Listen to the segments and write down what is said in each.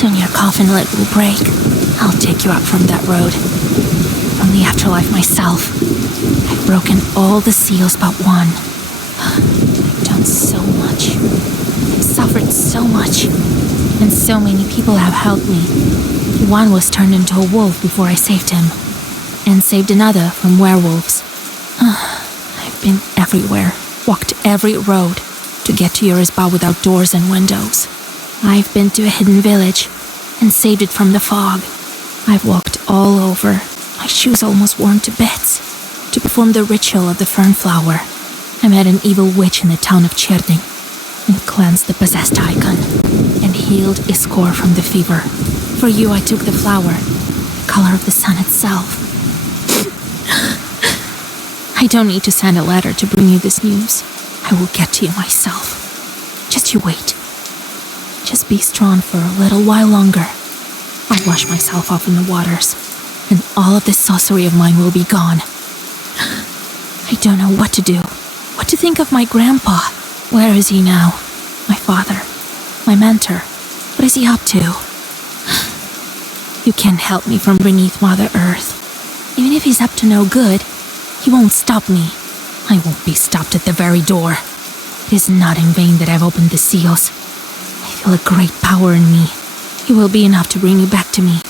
Soon your coffin lid will break. I'll take you out from that road. From the afterlife myself. I've broken all the seals but one. I've done so much. I've suffered so much. And so many people have helped me. One was turned into a wolf before I saved him. And saved another from werewolves. I've been everywhere. Walked every road to get to Yorisba without doors and windows. I've been to a hidden village and saved it from the fog. I've walked all over, my shoes almost worn to bits, to perform the ritual of the fern flower. I met an evil witch in the town of Cherding and cleansed the possessed icon and healed Iskor from the fever. For you I took the flower, the color of the sun itself. I don't need to send a letter to bring you this news. I will get to you myself. Just you wait. Just be strong for a little while longer. I'll wash myself off in the waters, and all of this sorcery of mine will be gone. I don't know what to do, what to think of my grandpa. Where is he now? My father, my mentor. What is he up to? You can't help me from beneath Mother Earth. Even if he's up to no good, he won't stop me. I won't be stopped at the very door. It is not in vain that I've opened the seals. I feel a great power in me. It will be enough to bring you back to me.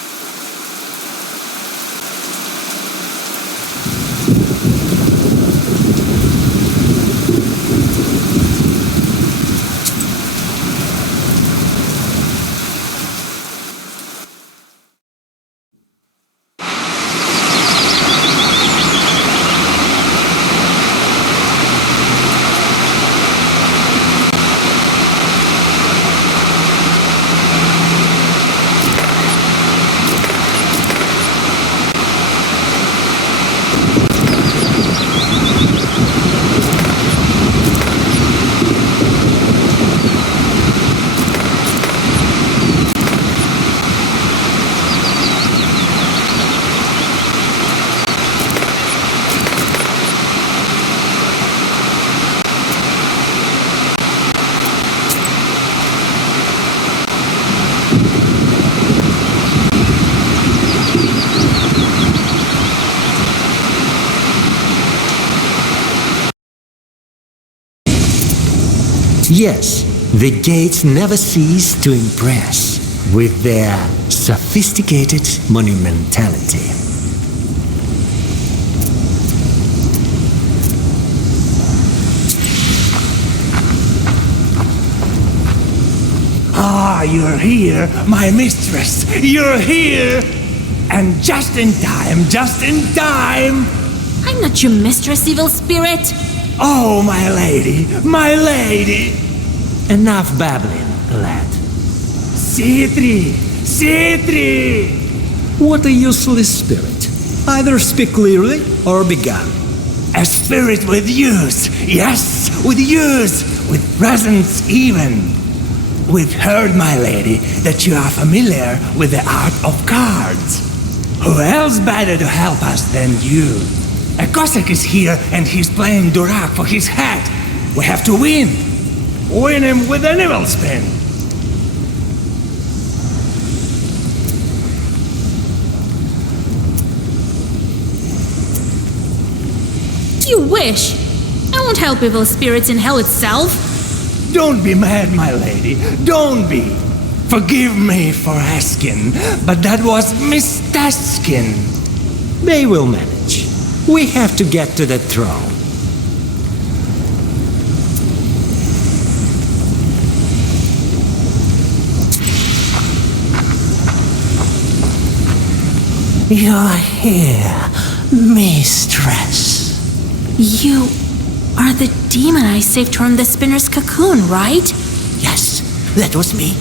Yes, the gates never cease to impress with their sophisticated monumentality. Ah, you're here, my mistress. You're here! And just in time, just in time! I'm not your mistress, evil spirit! Oh, my lady, my lady! Enough babbling, lad. Sitri! Sitri! What a useless spirit. Either speak clearly or be gone. A spirit with use, yes, with use, with presence even. We've heard, my lady, that you are familiar with the art of cards. Who else better to help us than you? A Cossack is here and he's playing Durak for his hat. We have to win. Win him with an evil spin. You wish. I won't help evil spirits in hell itself. Don't be mad, my lady. Don't be. Forgive me for asking, but that was mistasking. They will manage. We have to get to the throne. You're here, mistress. You are the demon I saved from the spinner's cocoon, right? Yes, that was me.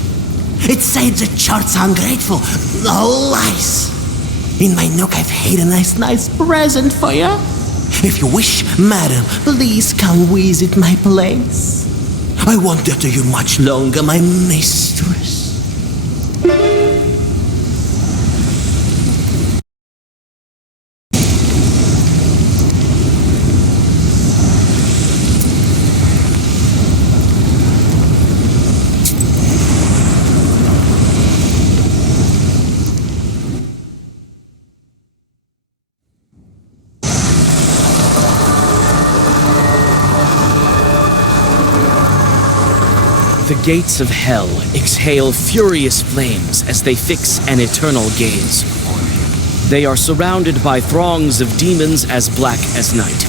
It said the charts are ungrateful. All lies. In my nook I've hid a nice present for you. If you wish, madam, please come visit my place. I won't deter you much longer, my mistress. The gates of hell exhale furious flames as they fix an eternal gaze upon you. They are surrounded by throngs of demons as black as night.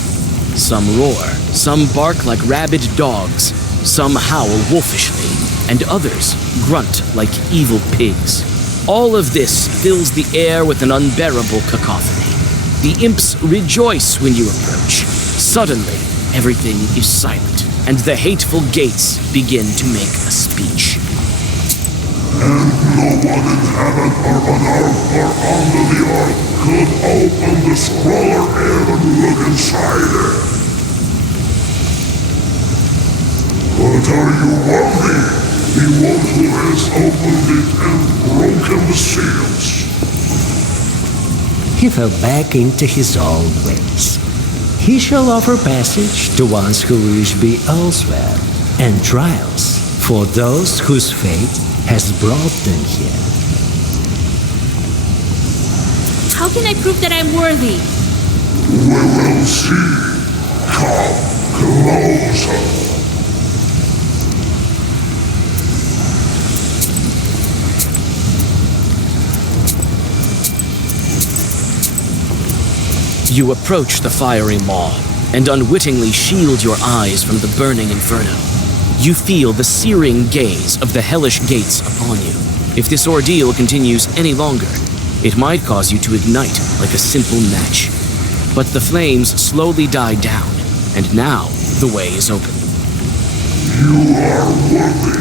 Some roar, some bark like rabid dogs, some howl wolfishly, and others grunt like evil pigs. All of this fills the air with an unbearable cacophony. The imps rejoice when you approach. Suddenly, everything is silent, and the hateful gates begin to make a speech. And no one in heaven or on earth or under the earth could open the scroll or even look inside it. But are you worthy? The one who has opened it and broken the seals. He fell back into his old ways. He shall offer passage to ones who wish be elsewhere, and trials for those whose fate has brought them here. How can I prove that I'm worthy? We will see. Come closer. You approach the fiery maw and unwittingly shield your eyes from the burning inferno. You feel the searing gaze of the hellish gates upon you. If this ordeal continues any longer, it might cause you to ignite like a simple match. But the flames slowly die down, and now the way is open. You are worthy.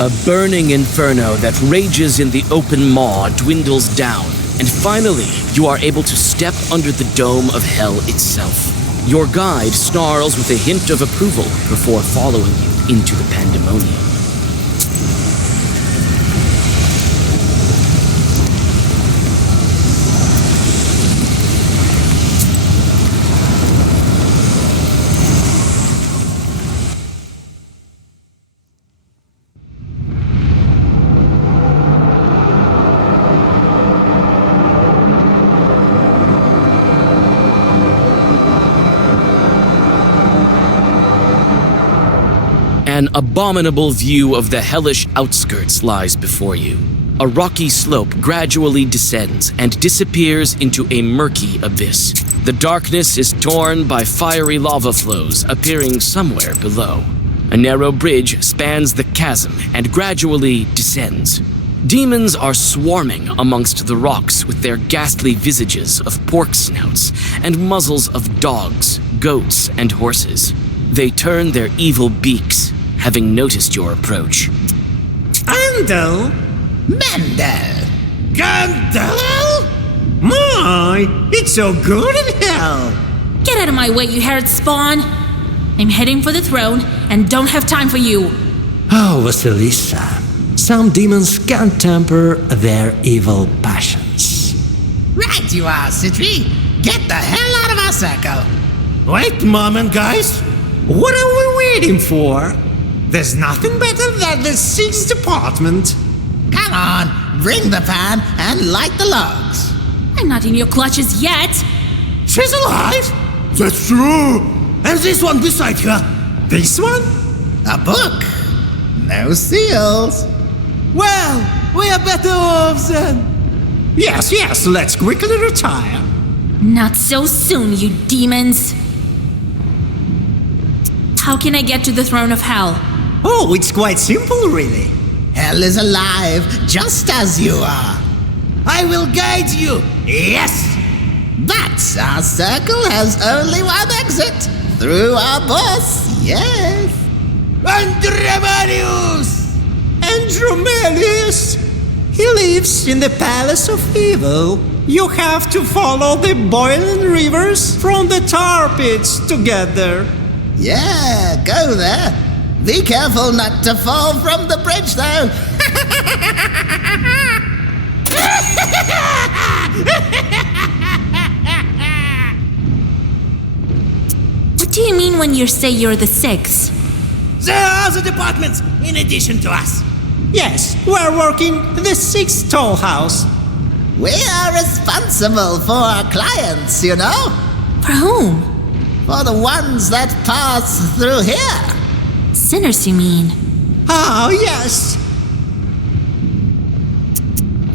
A burning inferno that rages in the open maw dwindles down, and finally, you are able to step under the dome of hell itself. Your guide snarls with a hint of approval before following you into the pandemonium. An abominable view of the hellish outskirts lies before you. A rocky slope gradually descends and disappears into a murky abyss. The darkness is torn by fiery lava flows appearing somewhere below. A narrow bridge spans the chasm and gradually descends. Demons are swarming amongst the rocks with their ghastly visages of pork snouts and muzzles of dogs, goats, and horses. They turn their evil beaks, having noticed your approach. Andel? Mendel! Gandel! My, it's so good in hell! Get out of my way, you haired spawn! I'm heading for the throne and don't have time for you. Oh, Vasilisa, some demons can't temper their evil passions. Right you are, Citri. Get the hell out of our circle. Wait a moment, guys. What are we waiting for? There's nothing better than the 6th department. Come on, bring the pan and light the logs. I'm not in your clutches yet. She's alive? That's true. And this one beside her. This one? A book. No seals. Well, we are better off then. Yes, let's quickly retire. Not so soon, you demons. How can I get to the throne of hell? Oh, it's quite simple, really. Hell is alive, just as you are. I will guide you. Yes. But our circle has only one exit. Through our boss, yes. Andromelius! Andromelius? He lives in the Palace of Evil. You have to follow the boiling rivers from the tar pits to get there. Yeah, go there. Be careful not to fall from the bridge, though. What do you mean when you say you're the 6th? There are other departments in addition to us. Yes, we're working the 6th toll house. We are responsible for our clients, you know? For whom? For the ones that pass through here. Sinners, you mean? Oh, yes.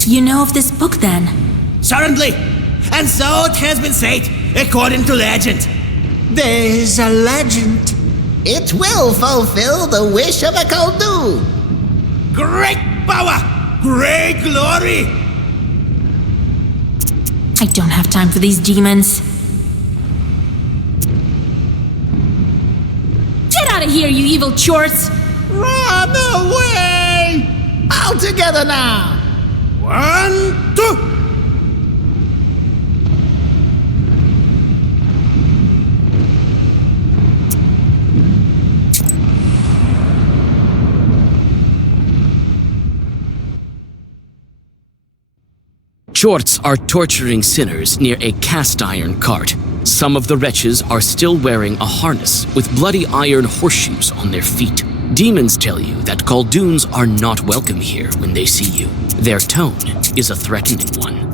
You know of this book, then? Certainly. And so it has been said, according to legend. There is a legend. It will fulfill the wish of a Koldu. Great power! Great glory! I don't have time for these demons. Get out of here, you evil chorts! Run away! All together now. 1, 2. Chorts are torturing sinners near a cast-iron cart. Some of the wretches are still wearing a harness with bloody iron horseshoes on their feet. Demons tell you that Kolduns are not welcome here when they see you. Their tone is a threatening one.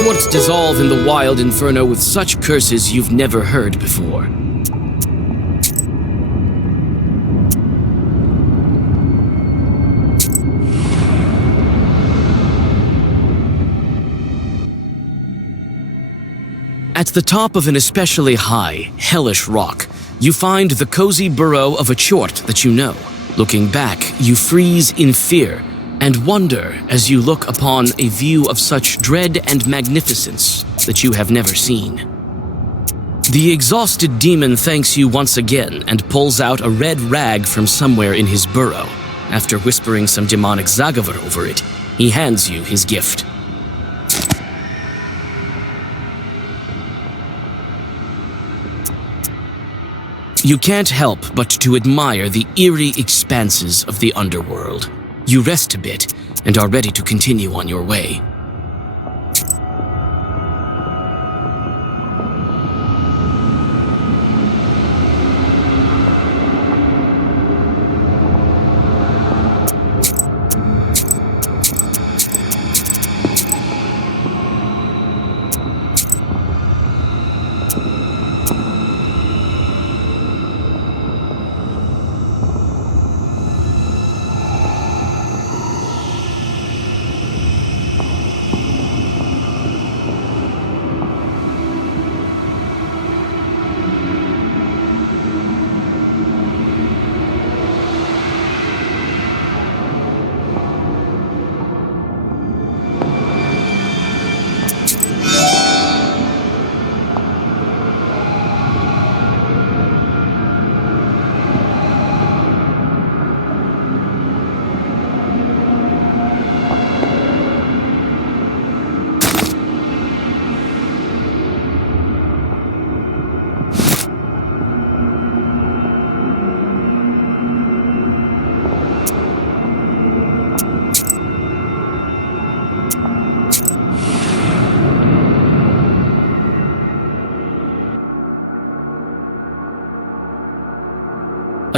Chorts dissolve in the wild inferno with such curses you've never heard before. At the top of an especially high, hellish rock, you find the cozy burrow of a chort that you know. Looking back, you freeze in fear and wonder as you look upon a view of such dread and magnificence that you have never seen. The exhausted demon thanks you once again and pulls out a red rag from somewhere in his burrow. After whispering some demonic zagavar over it, he hands you his gift. You can't help but to admire the eerie expanses of the underworld. You rest a bit and are ready to continue on your way.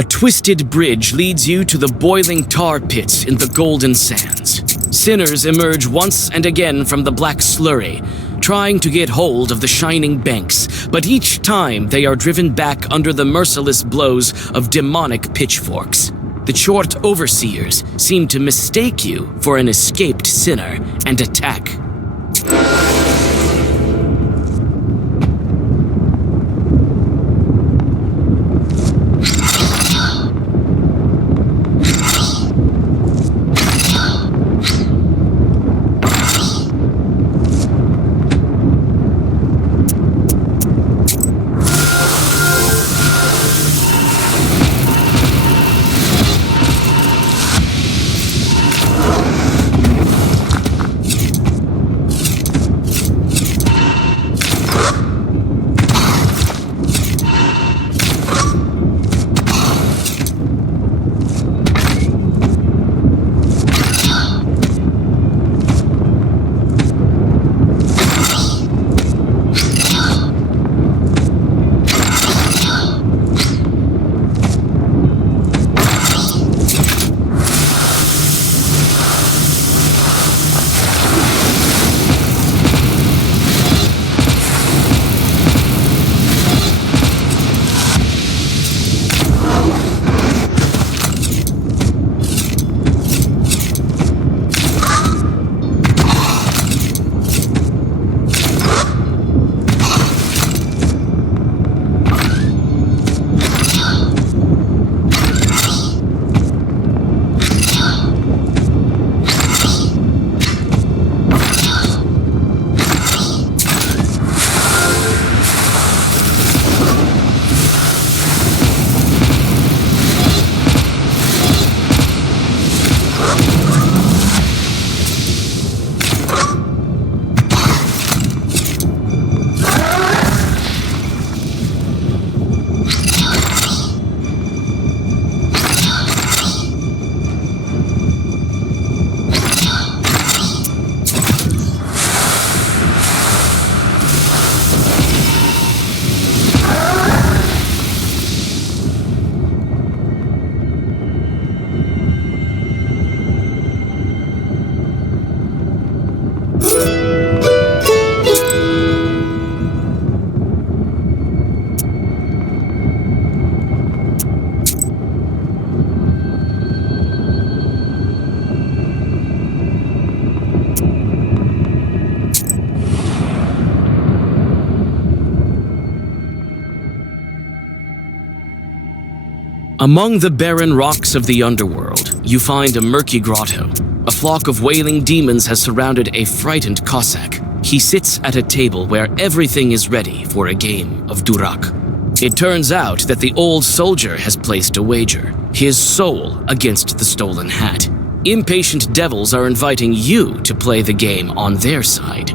A twisted bridge leads you to the boiling tar pits in the Golden Sands. Sinners emerge once and again from the black slurry, trying to get hold of the shining banks, but each time they are driven back under the merciless blows of demonic pitchforks. The Chort overseers seem to mistake you for an escaped sinner and attack. Among the barren rocks of the underworld, you find a murky grotto. A flock of wailing demons has surrounded a frightened Cossack. He sits at a table where everything is ready for a game of Durak. It turns out that the old soldier has placed a wager, his soul against the stolen hat. Impatient devils are inviting you to play the game on their side.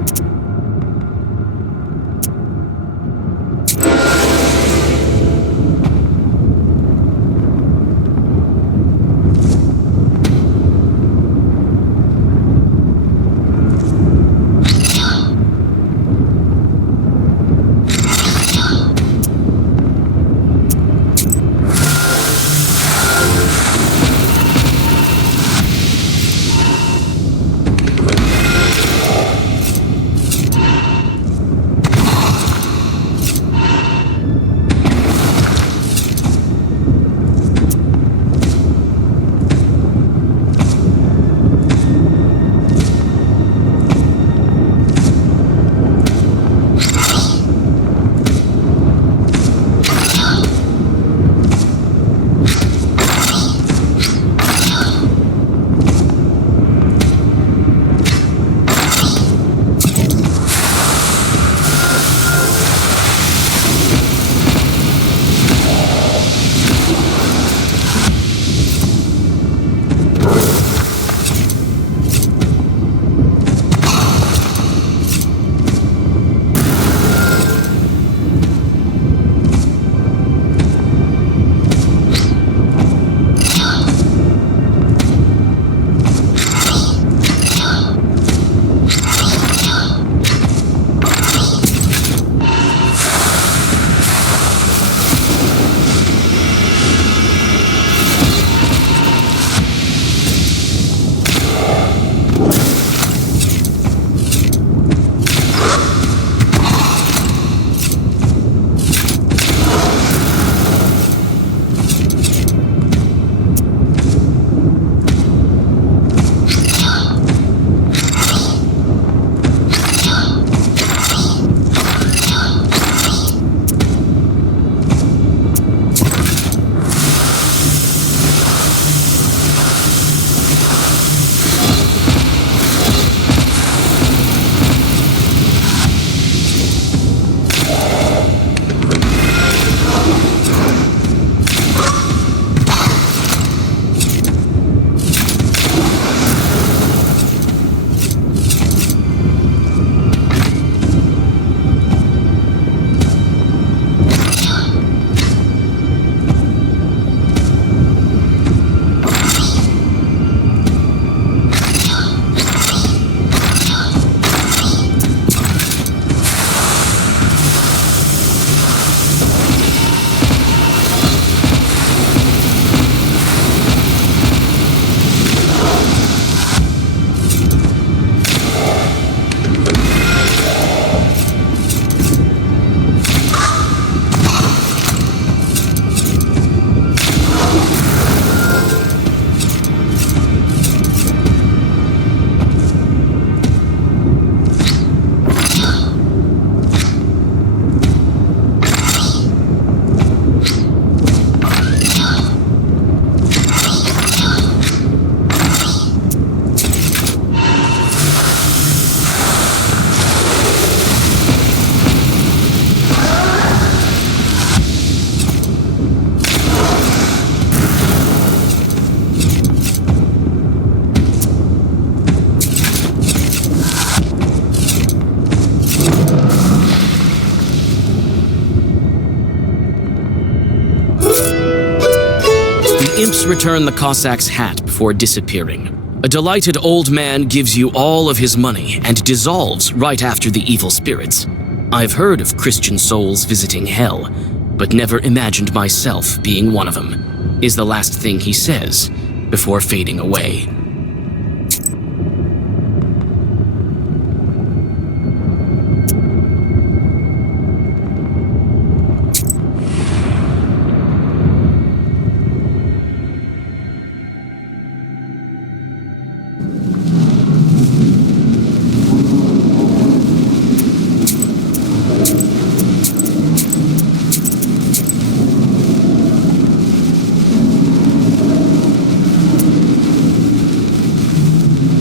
players return the Cossack's hat before disappearing. A delighted old man gives you all of his money and dissolves right after the evil spirits. I've heard of Christian souls visiting hell, but never imagined myself being one of them, is the last thing he says before fading away.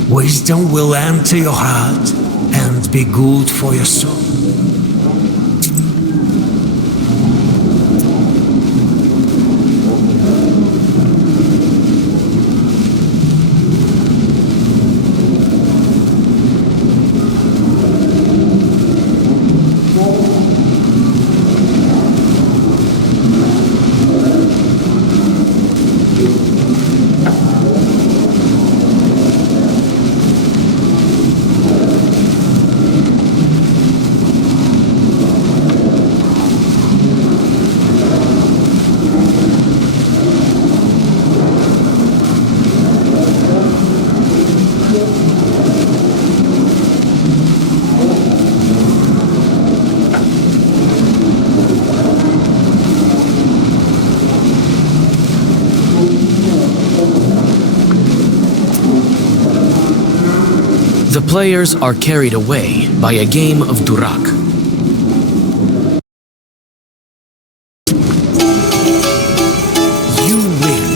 Wisdom will enter your heart and be good for your soul. The players are carried away by a game of Durak. You win.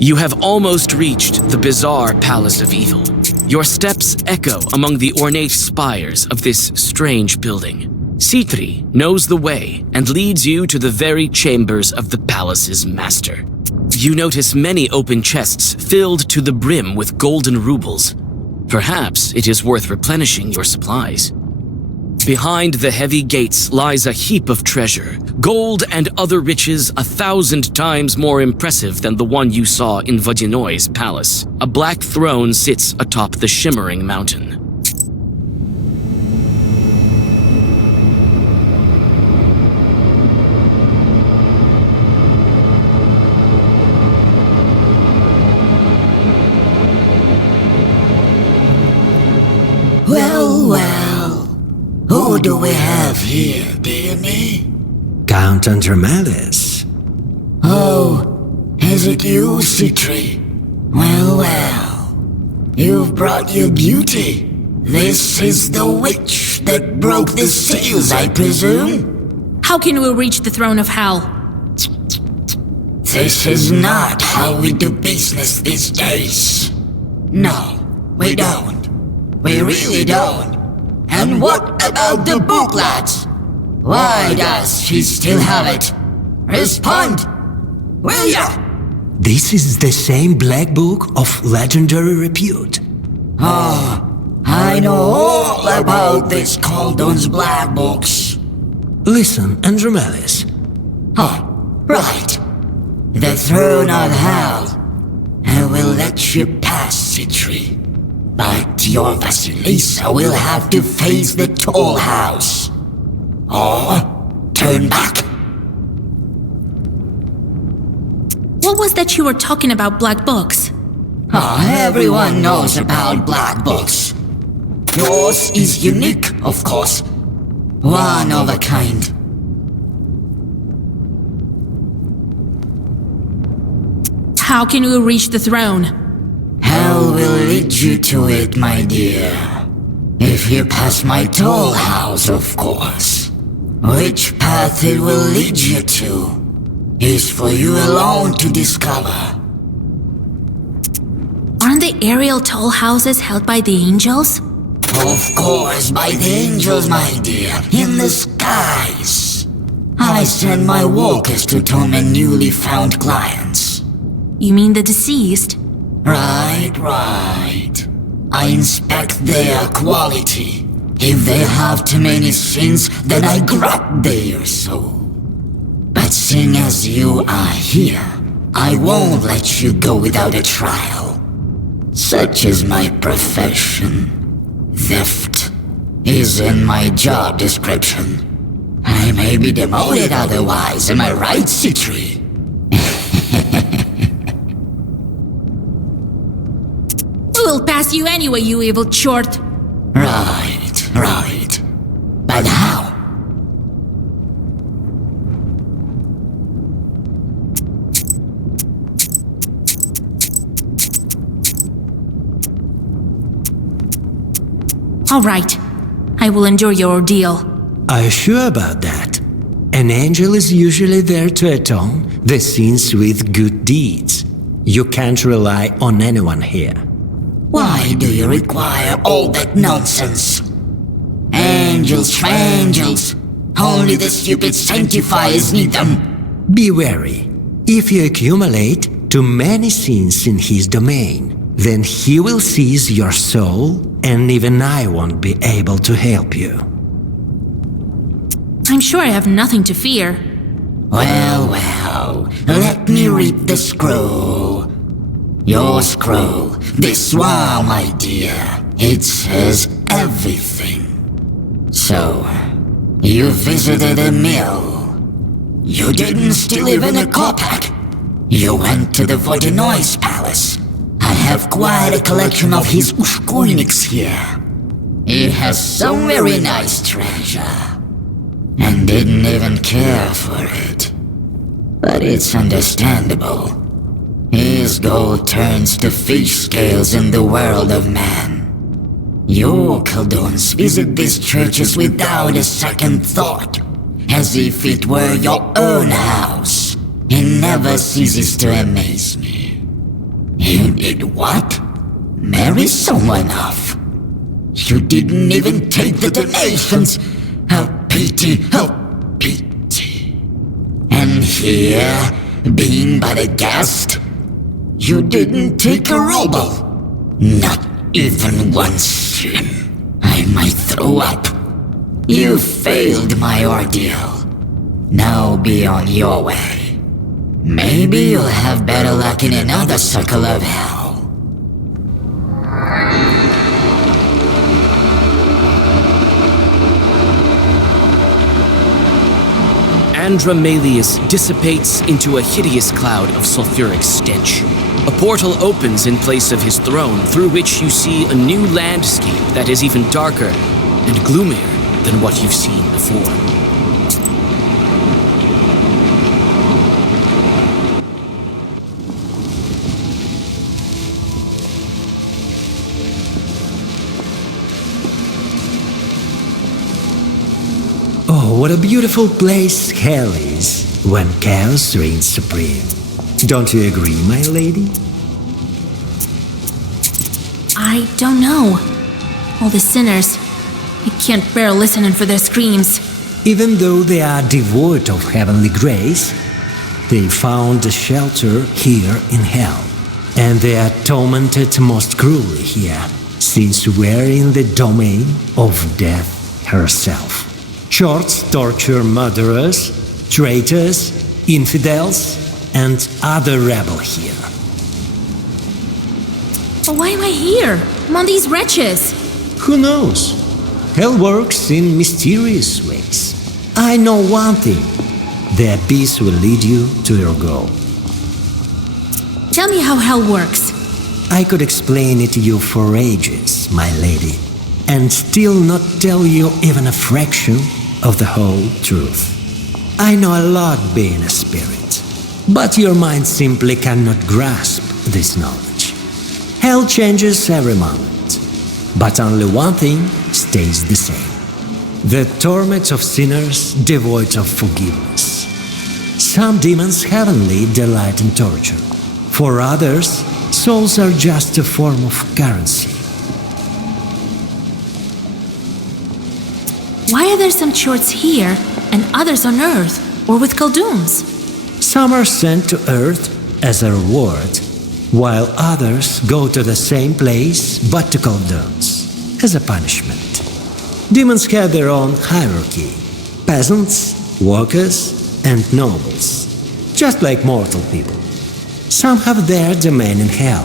You have almost reached the bizarre Palace of Evil. Your steps echo among the ornate spires of this strange building. Citri knows the way and leads you to the very chambers of the palace's master. you notice many open chests filled to the brim with golden rubles. Perhaps it is worth replenishing your supplies. Behind the heavy gates lies a heap of treasure, gold and other riches 1,000 times more impressive than the one you saw in Vodinoy's palace. A black throne sits atop the shimmering mountain. Well, who do we have here, dear me? Count Andromeles. Oh, is it you, Citri? Well, you've brought your beauty. This is the witch that broke the seals, I presume? How can we reach the throne of hell? This is not how we do business these days. No, we don't. We really don't. And what about the book, lads? Why does she still have it? Respond! Will ya? This is the same black book of legendary repute. Oh, I know all about this Khaldun's black books. Listen, Andromeles. Oh, right. The throne of hell. I will let you pass, Citri. But your Vasilisa will have to face the tall house. Or turn back. What was that you were talking about, black books? Oh, everyone knows about black books. Yours is unique, of course. One of a kind. How can we reach the throne? Hell will lead you to it, my dear. If you pass my tall house, of course. Which path it will lead you to is for you alone to discover. Aren't the aerial toll houses held by the angels? Of course, by the angels, my dear, in the skies. I send my walkers to torment newly found clients. You mean the deceased? Right. I inspect their quality. If they have too many sins, then I grab their soul. But seeing as you are here, I won't let you go without a trial. Such is my profession. Theft is in my job description. I may be demoted otherwise, am I right, Citri? We'll pass you anyway, you evil chort. Right. But how? All right. I will endure your ordeal. Are you sure about that? An angel is usually there to atone the sins with good deeds. You can't rely on anyone here. Why do you require all that nonsense? Angels, angels. Only the stupid sanctifiers need them. Be wary. If you accumulate too many sins in his domain, then he will seize your soul, and even I won't be able to help you. I'm sure I have nothing to fear. Well, let me read the scroll. Your scroll, this one, my dear, it says everything. So, you visited a mill. You didn't steal even a kopeck. You went to the Vodinoy's palace. I have quite a collection of his ushkuiniks here. He has some very nice treasure. And didn't even care for it. But it's understandable. His gold turns to fish scales in the world of man. Your Khalduns visit these churches without a second thought, as if it were your own house. It never ceases to amaze me. You did what? Marry someone off? You didn't even take the donations. How pity, how pity. And here, Being but a guest? You didn't take a ruble. Not even one sin. I might throw up. You failed my ordeal. Now be on your way. Maybe you'll have better luck in another circle of hell. Andromalius dissipates into a hideous cloud of sulfuric stench. A portal opens in place of his throne, through which you see a new landscape that is even darker and gloomier than what you've seen before. Oh, what a beautiful place hell is when chaos reigns supreme. Don't you agree, my lady? I don't know. All the sinners, I can't bear listening for their screams. Even though they are devoid of heavenly grace, they found a shelter here in hell. And they are tormented most cruelly here, since we're in the domain of death herself. Shorts torture murderers, traitors, infidels, and other rebel here. But why am I here, among these wretches? Who knows? Hell works in mysterious ways. I know one thing. The abyss will lead you to your goal. Tell me how hell works. I could explain it to you for ages, my lady, and still not tell you even a fraction of the whole truth. I know a lot being a spirit, but your mind simply cannot grasp this knowledge. Hell changes every moment, but only one thing stays the same. The torment of sinners devoid of forgiveness. Some demons heavenly delight in torture. For others, souls are just a form of currency. Why are there some shorts here and others on Earth or with Khaldoons? Some are sent to Earth as a reward, while others go to the same place but to Khaldoons as a punishment. Demons have their own hierarchy: peasants, workers, and nobles, just like mortal people. Some have their domain in hell,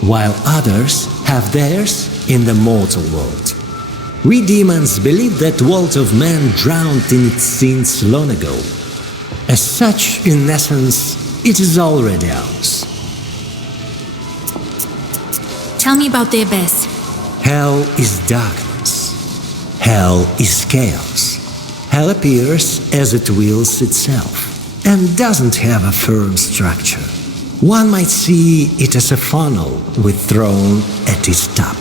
while others have theirs in the mortal world. We demons believe that world of man drowned in its sins long ago. As such, in essence, it is already ours. Tell me about the abyss. Hell is darkness. Hell is chaos. Hell appears as it wills itself and doesn't have a firm structure. One might see it as a funnel with throne at its top.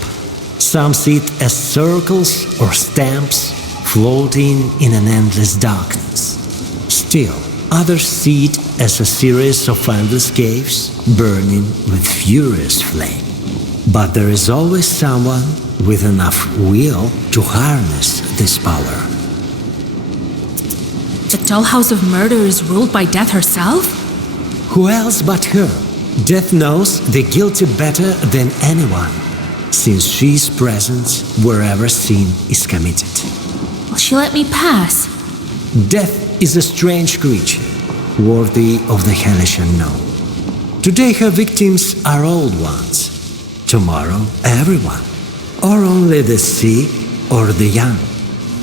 Some see it as circles or stamps floating in an endless darkness. Still, others see it as a series of endless caves burning with furious flame. But there is always someone with enough will to harness this power. The tall house of murder is ruled by death herself? Who else but her? Death knows the guilty better than anyone, since she's present wherever sin is committed. Will she let me pass? Death is a strange creature, worthy of the hellish unknown. Today her victims are old ones, tomorrow everyone, or only the sick or the young.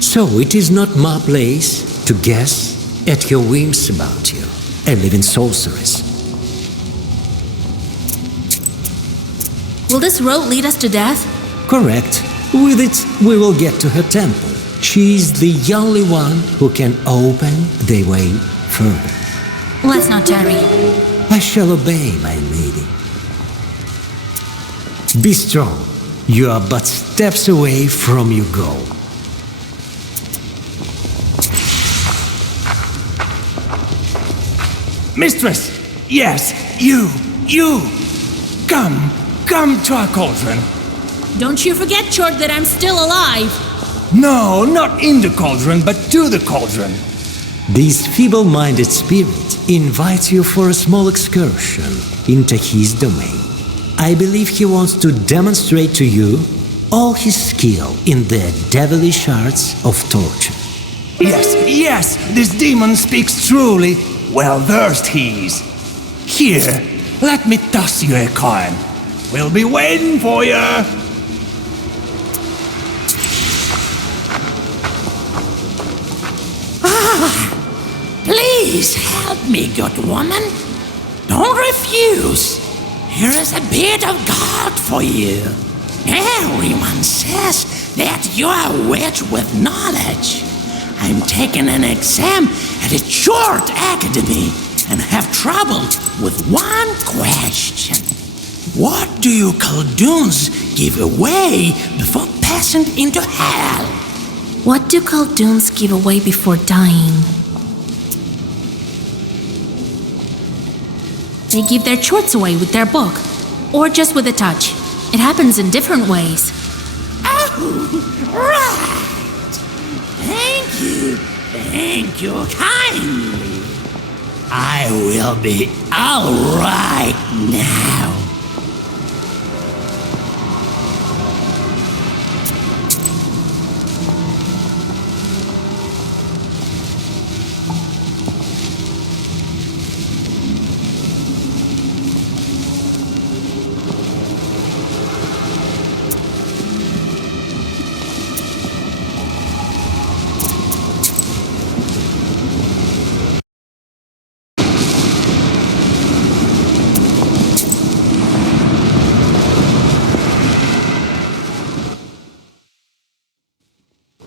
So it is not my place to guess at her whims about you, a living sorceress. Will this road lead us to death? Correct. With it, we will get to her temple. She is the only one who can open the way further. Let's not tarry. I shall obey, my lady. Be strong. You are but steps away from your goal. Mistress! Yes, you! Come to our cauldron. Don't you forget, Short, that I'm still alive. No, not in the cauldron, but to the cauldron. This feeble-minded spirit invites you for a small excursion into his domain. I believe he wants to demonstrate to you all his skill in the devilish arts of torture. Yes, this demon speaks truly. Well versed he is. Here, let me toss you a coin. We'll be waiting for you. Please help me, good woman. Don't refuse. Here is a bit of gold for you. Everyone says that you are a witch with knowledge. I'm taking an exam at a short academy and have trouble with one question. What do you Khaldun's give away before passing into hell? What do Khalduns give away before dying? They give their chorts away with their book, or just with a touch. It happens in different ways. Oh, right. Thank you kindly. I will be all right now.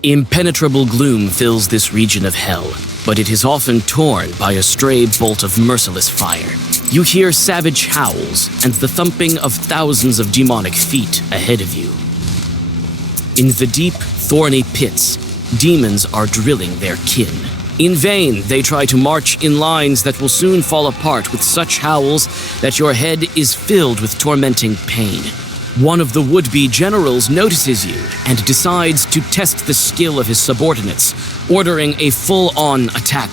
Impenetrable gloom fills this region of hell, but it is often torn by a stray bolt of merciless fire. You hear savage howls and the thumping of thousands of demonic feet ahead of you. In the deep, thorny pits, demons are drilling their kin. In vain, they try to march in lines that will soon fall apart with such howls that your head is filled with tormenting pain. One of the would-be generals notices you and decides to test the skill of his subordinates, ordering a full-on attack.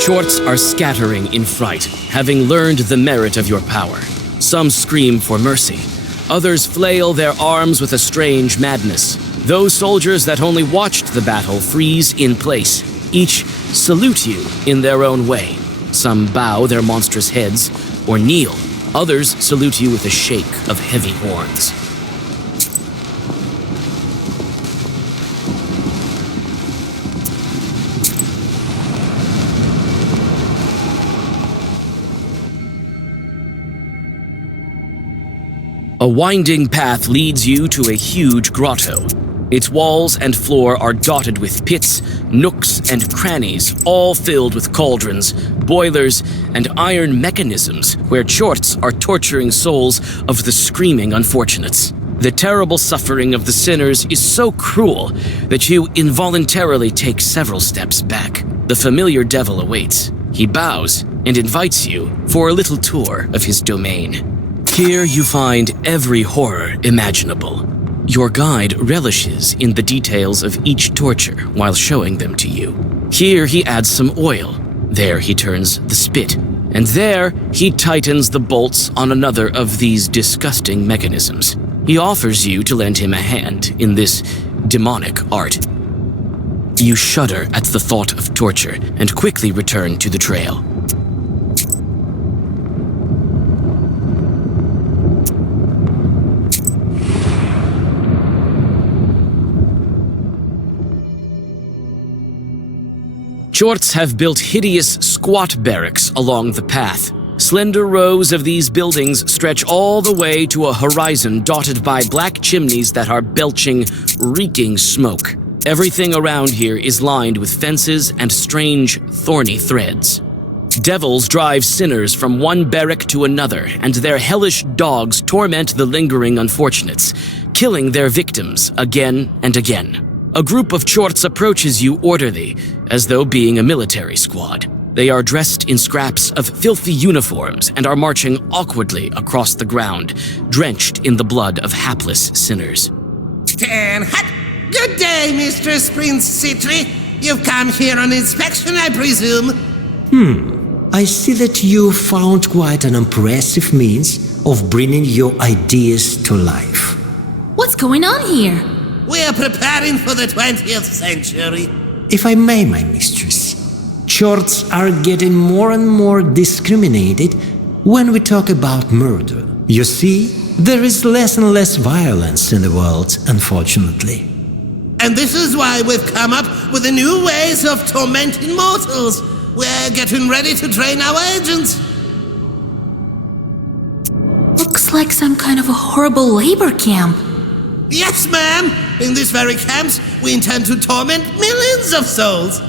Shorts are scattering in fright, having learned the merit of your power. Some scream for mercy. Others flail their arms with a strange madness. Those soldiers that only watched the battle freeze in place. Each salute you in their own way. Some bow their monstrous heads or kneel, Others salute you with a shake of heavy horns. A winding path leads you to a huge grotto. Its walls and floor are dotted with pits, nooks, and crannies, all filled with cauldrons, boilers, and iron mechanisms where chorts are torturing souls of the screaming unfortunates. The terrible suffering of the sinners is so cruel that you involuntarily take several steps back. The familiar devil awaits. He bows and invites you for a little tour of his domain. Here you find every horror imaginable. Your guide relishes in the details of each torture while showing them to you. Here he adds some oil. There he turns the spit. And there he tightens the bolts on another of these disgusting mechanisms. He offers you to lend him a hand in this demonic art. You shudder at the thought of torture and quickly return to the trail. Chorts have built hideous squat barracks along the path. Slender rows of these buildings stretch all the way to a horizon dotted by black chimneys that are belching, reeking smoke. Everything around here is lined with fences and strange, thorny threads. Devils drive sinners from one barrack to another, and their hellish dogs torment the lingering unfortunates, killing their victims again and again. A group of chorts approaches you orderly, as though being a military squad. They are dressed in scraps of filthy uniforms and are marching awkwardly across the ground, drenched in the blood of hapless sinners. Good day, Mistress Prince Citri. You've come here on inspection, I presume? I see that you found quite an impressive means of bringing your ideas to life. What's going on here? We are preparing for the 20th century. If I may, my mistress, chorts are getting more and more discriminated when we talk about murder. You see, there is less and less violence in the world, unfortunately. And this is why we've come up with the new ways of tormenting mortals. We're getting ready to train our agents. Looks like some kind of a horrible labor camp. Yes, ma'am. In these very camps, we intend to torment millions of souls.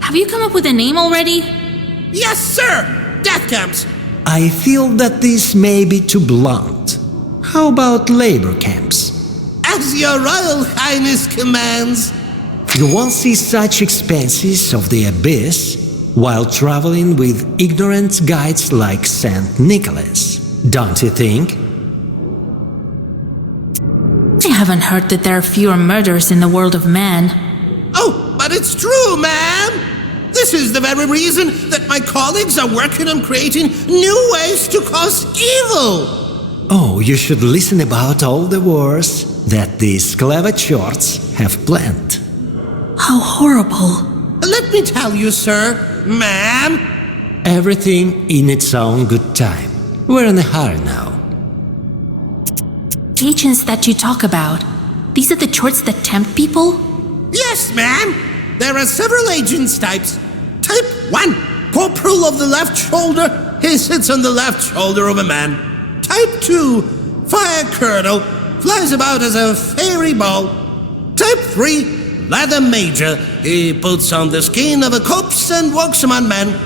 Have you come up with a name already? Yes, sir. Death camps. I feel that this may be too blunt. How about labor camps? As your Royal Highness commands. You won't see such expenses of the abyss while traveling with ignorant guides like St. Nicholas, don't you think? I haven't heard that there are fewer murders in the world of man. Oh, but it's true, ma'am. This is the very reason that my colleagues are working on creating new ways to cause evil. Oh, you should listen about all the wars that these clever chorts have planned. How horrible. Let me tell you, sir, ma'am. Everything in its own good time. We're in a hurry now. Agents that you talk about, these are the chorts that tempt people? Yes, ma'am. There are several agents types. Type 1, corporal of the left shoulder. He sits on the left shoulder of a man. Type 2, fire colonel. Flies about as a fairy ball. Type 3, leather major. He puts on the skin of a corpse and walks among men.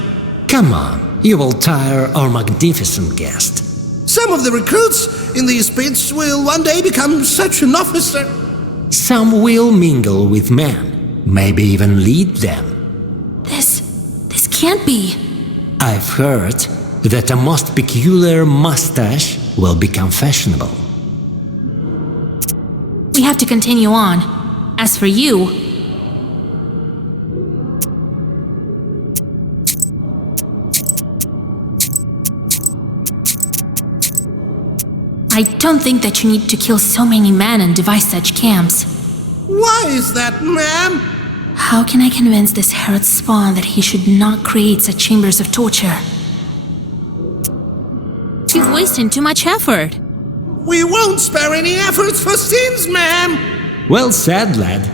Come on, you will tire our magnificent guest. Some of the recruits in these pits will one day become such an officer. Some will mingle with men, maybe even lead them. This can't be. I've heard that a most peculiar mustache will become fashionable. We have to continue on. As for you... I don't think that you need to kill so many men and devise such camps. Why is that, ma'am? How can I convince this Herod's spawn that he should not create such chambers of torture? You've wasting too much effort. We won't spare any efforts for sins, ma'am! Well said, lad.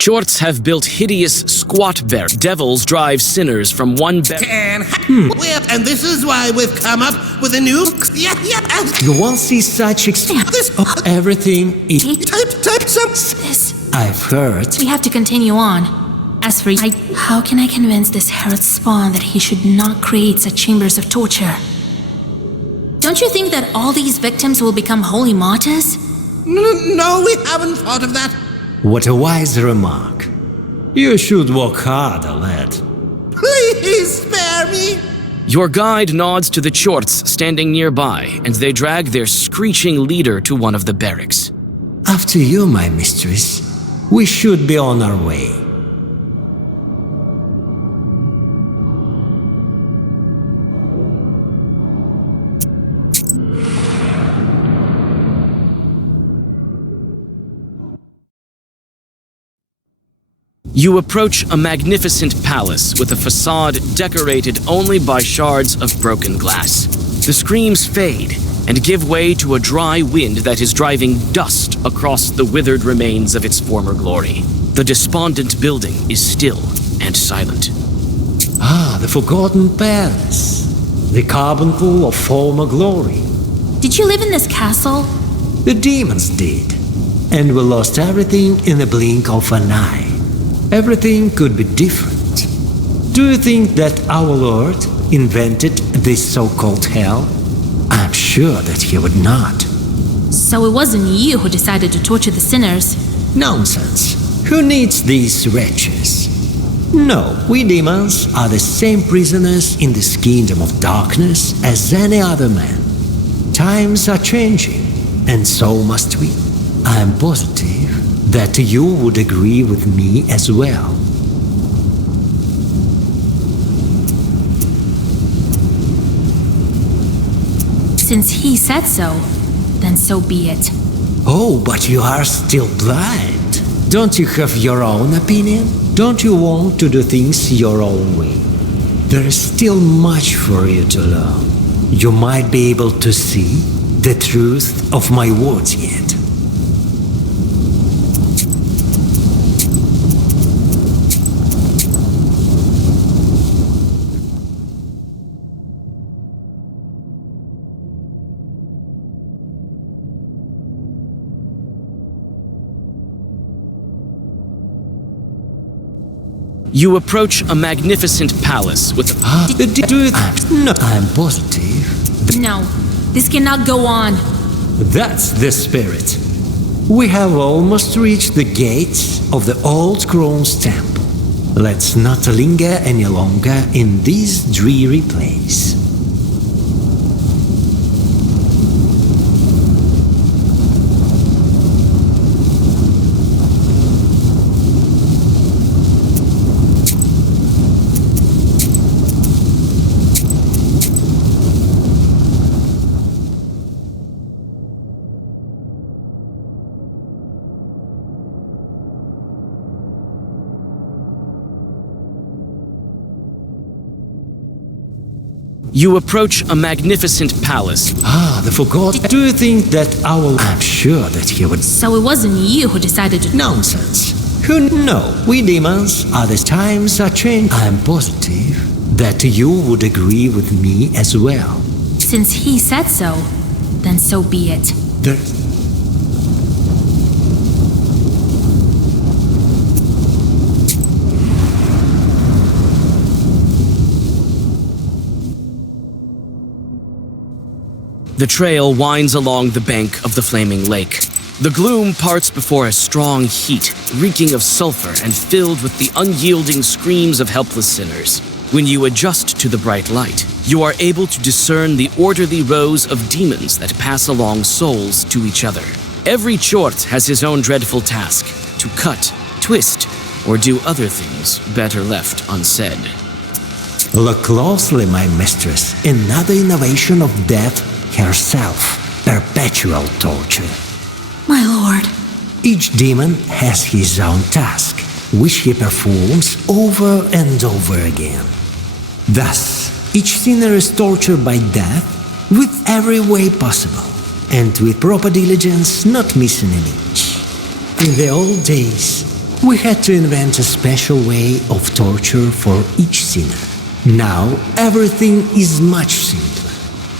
Chorts have built hideous squat devils drive sinners from one And and this is why we've come up with a new... You won't see such everything is... Type some... This... I've heard. We have to continue on. As for how can I convince this Herod spawn that he should not create such chambers of torture? Don't you think that all these victims will become holy martyrs? No, we haven't thought of that. What a wise remark. You should work harder, lad. Please spare me. Your guide nods to the Chorts standing nearby, and they drag their screeching leader to one of the barracks. After you, my mistress. We should be on our way. You approach a magnificent palace with a facade decorated only by shards of broken glass. The screams fade and give way to a dry wind that is driving dust across the withered remains of its former glory. The despondent building is still and silent. Ah, the forgotten palace. The carbuncle of former glory. Did you live in this castle? The demons did. And we lost everything in the blink of an eye. Everything could be different. Do you think that our Lord invented this so-called hell? I'm sure that he would not. So it wasn't you who decided to torture the sinners? Nonsense. Who needs these wretches? No, we demons are the same prisoners in this kingdom of darkness as any other man. Times are changing, and so must we. I am positive that you would agree with me as well. Since he said so, then so be it. Oh, but you are still blind. Don't you have your own opinion? Don't you want to do things your own way? There is still much for you to learn. You might be able to see the truth of my words yet. You approach a magnificent palace with No, I'm positive. No, this cannot go on. That's the spirit. We have almost reached the gates of the old Crone's temple. Let's not linger any longer in this dreary place. You approach a magnificent palace. Ah, the forgotten. Do you think that I'm sure that he would... So it wasn't you who decided to... Nonsense. Who know? We demons are the times are changing. I'm positive that you would agree with me as well. Since he said so, then so be it. The trail winds along the bank of the flaming lake. The gloom parts before a strong heat, reeking of sulfur and filled with the unyielding screams of helpless sinners. When you adjust to the bright light, you are able to discern the orderly rows of demons that pass along souls to each other. Every Chort has his own dreadful task, to cut, twist, or do other things better left unsaid. Look closely, my mistress. Another innovation of death herself. Perpetual torture. My lord. Each demon has his own task, which he performs over and over again. Thus, each sinner is tortured by death with every way possible, and with proper diligence, not missing an inch. In the old days, we had to invent a special way of torture for each sinner. Now, everything is much simpler.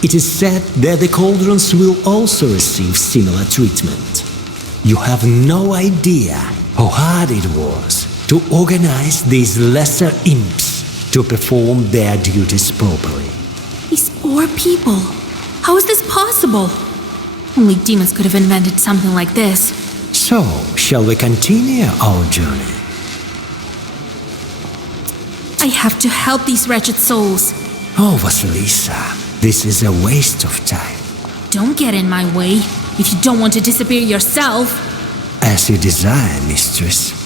It is said that the cauldrons will also receive similar treatment. You have no idea how hard it was to organize these lesser imps to perform their duties properly. These poor people. How is this possible? Only demons could have invented something like this. So, shall we continue our journey? I have to help these wretched souls. Oh, Vasilisa, this is a waste of time. Don't get in my way if you don't want to disappear yourself. As you desire, mistress.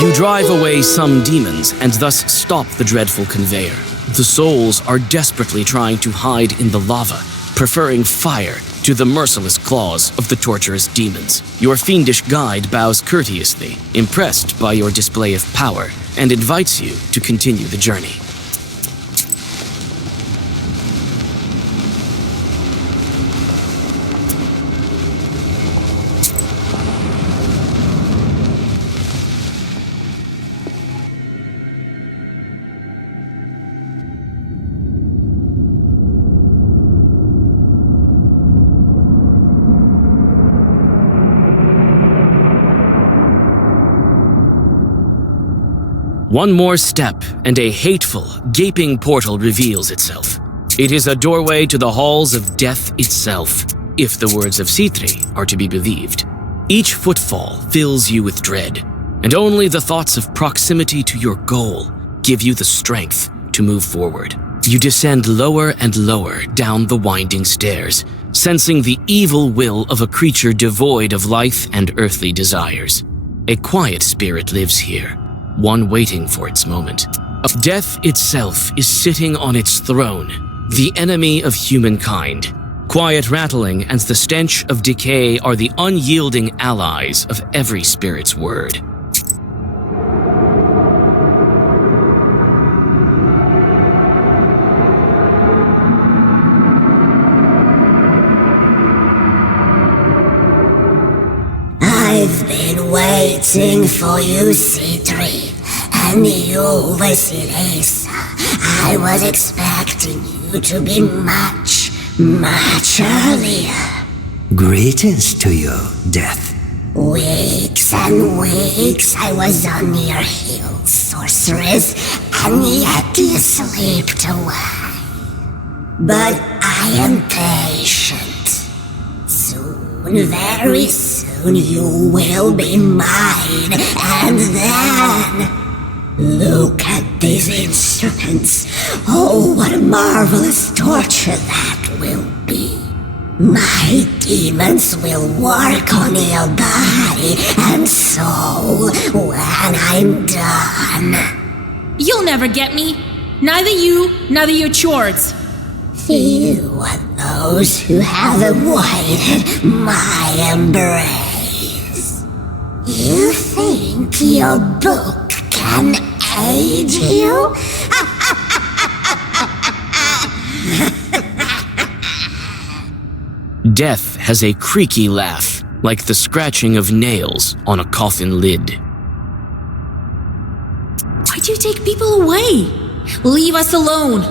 You drive away some demons and thus stop the dreadful conveyor. The souls are desperately trying to hide in the lava, preferring fire to the merciless claws of the torturous demons. Your fiendish guide bows courteously, impressed by your display of power, and invites you to continue the journey. One more step, and a hateful, gaping portal reveals itself. It is a doorway to the halls of death itself, if the words of C3 are to be believed. Each footfall fills you with dread, and only the thoughts of proximity to your goal give you the strength to move forward. You descend lower and lower down the winding stairs, sensing the evil will of a creature devoid of life and earthly desires. A quiet spirit lives here, one waiting for its moment. Death itself is sitting on its throne, the enemy of humankind. Quiet rattling and the stench of decay are the unyielding allies of every spirit's word. I've been waiting for you, C3, and you, Vasilisa. I was expecting you to be much earlier. Greetings to you, Death. Weeks and weeks I was on your heels, sorceress, and yet you slipped away. But I am patient. Soon, very soon, you will be mine, and then... Look at these instruments. Oh, what a marvelous torture that will be. My demons will work on your body and soul when I'm done. You'll never get me. Neither you, neither your chores. Few are those who have avoided my embrace. You think your book can aid you? Death has a creaky laugh, like the scratching of nails on a coffin lid. Why do you take people away? Leave us alone.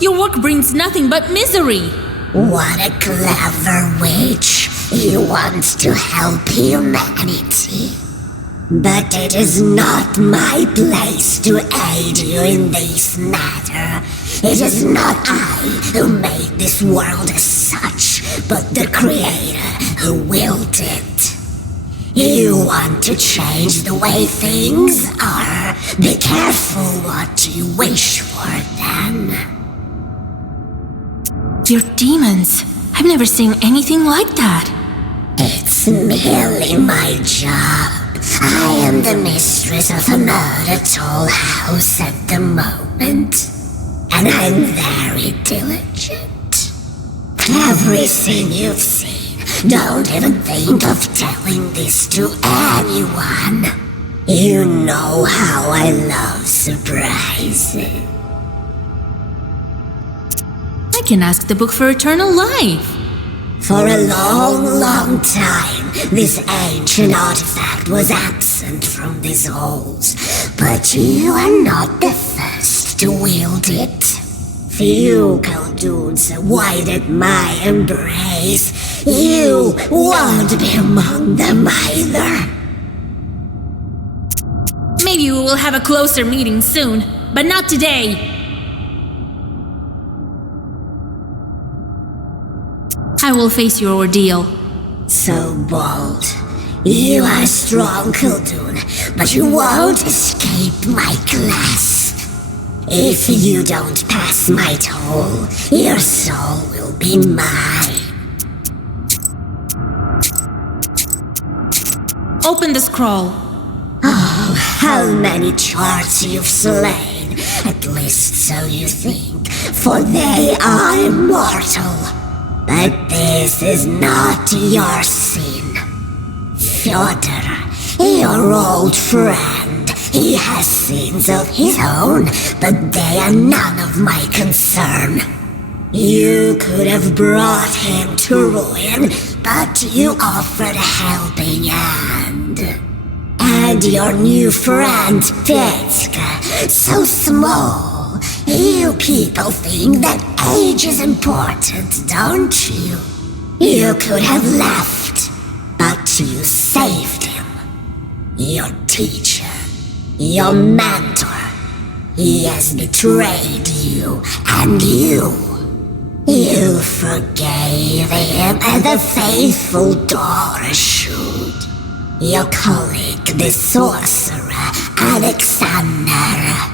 Your work brings nothing but misery. What a clever witch. You want to help humanity. But it is not my place to aid you in this matter. It is not I who made this world as such, but the Creator who willed it. You want to change the way things are. Be careful what you wish for, then. You're demons. I've never seen anything like that. It's merely my job. I am the mistress of another tall house at the moment, and I'm very diligent. Everything you've seen, don't even think of telling this to anyone. You know how I love surprises. I can ask the book for eternal life. For a long time, this ancient artifact was absent from these halls, but you are not the first to wield it. Few Khaldun's avoided my embrace. You won't be among them either. Maybe we will have a closer meeting soon, but not today. I will face your ordeal. So bold. You are strong, Khaldun, but you won't escape my grasp. If you don't pass my toll, your soul will be mine. Open the scroll. Oh, how many charts you've slain, at least so you think, for they are immortal. But this is not your sin. Fyodor, your old friend, he has sins of his own, but they are none of my concern. You could have brought him to ruin, but you offered a helping hand. And your new friend, Petska, so small. You people think that age is important, don't you? You could have left, but you saved him. Your teacher. your mentor. He has betrayed you, and you forgave him, and the faithful daughter should. Your colleague, the sorcerer, Alexander.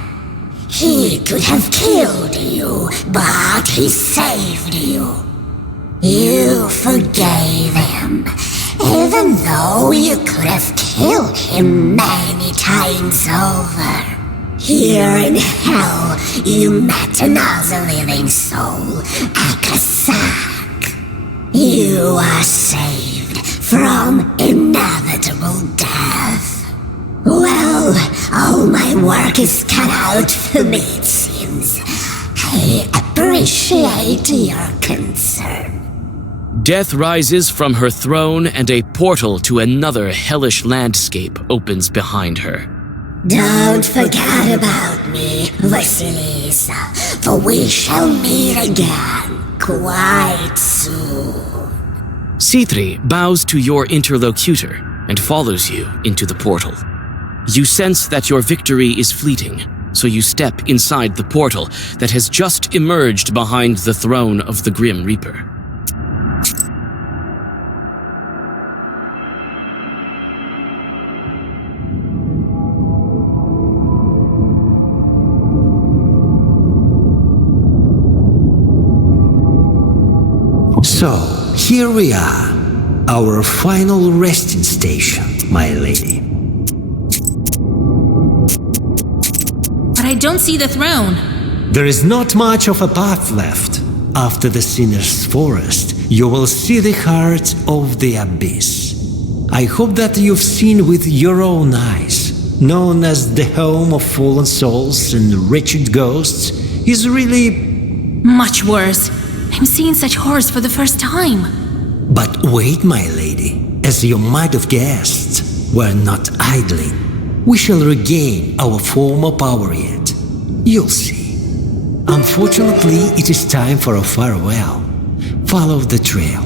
He could have killed you, but he saved you. You forgave him, even though you could have killed him many times over. Here in hell, you met another living soul, Akasak. You are saved from inevitable death. Well, all my work is cut out for me, it seems. I appreciate your concern. Death rises from her throne and a portal to another hellish landscape opens behind her. Don't forget about me, Vasilisa, for we shall meet again quite soon. C3 bows to your interlocutor and follows you into the portal. You sense that your victory is fleeting, so you step inside the portal that has just emerged behind the throne of the Grim Reaper. So, here we are, our final resting station, my lady. But I don't see the throne. There is not much of a path left. After the Sinner's Forest, you will see the heart of the abyss. I hope that you've seen with your own eyes. Known as the home of fallen souls and wretched ghosts, is really Much worse. I'm seeing such horrors for the first time. But wait, my lady, as you might have guessed, we're not idling. We shall regain our former power yet. You'll see. Unfortunately, it is time for a farewell. Follow the trail.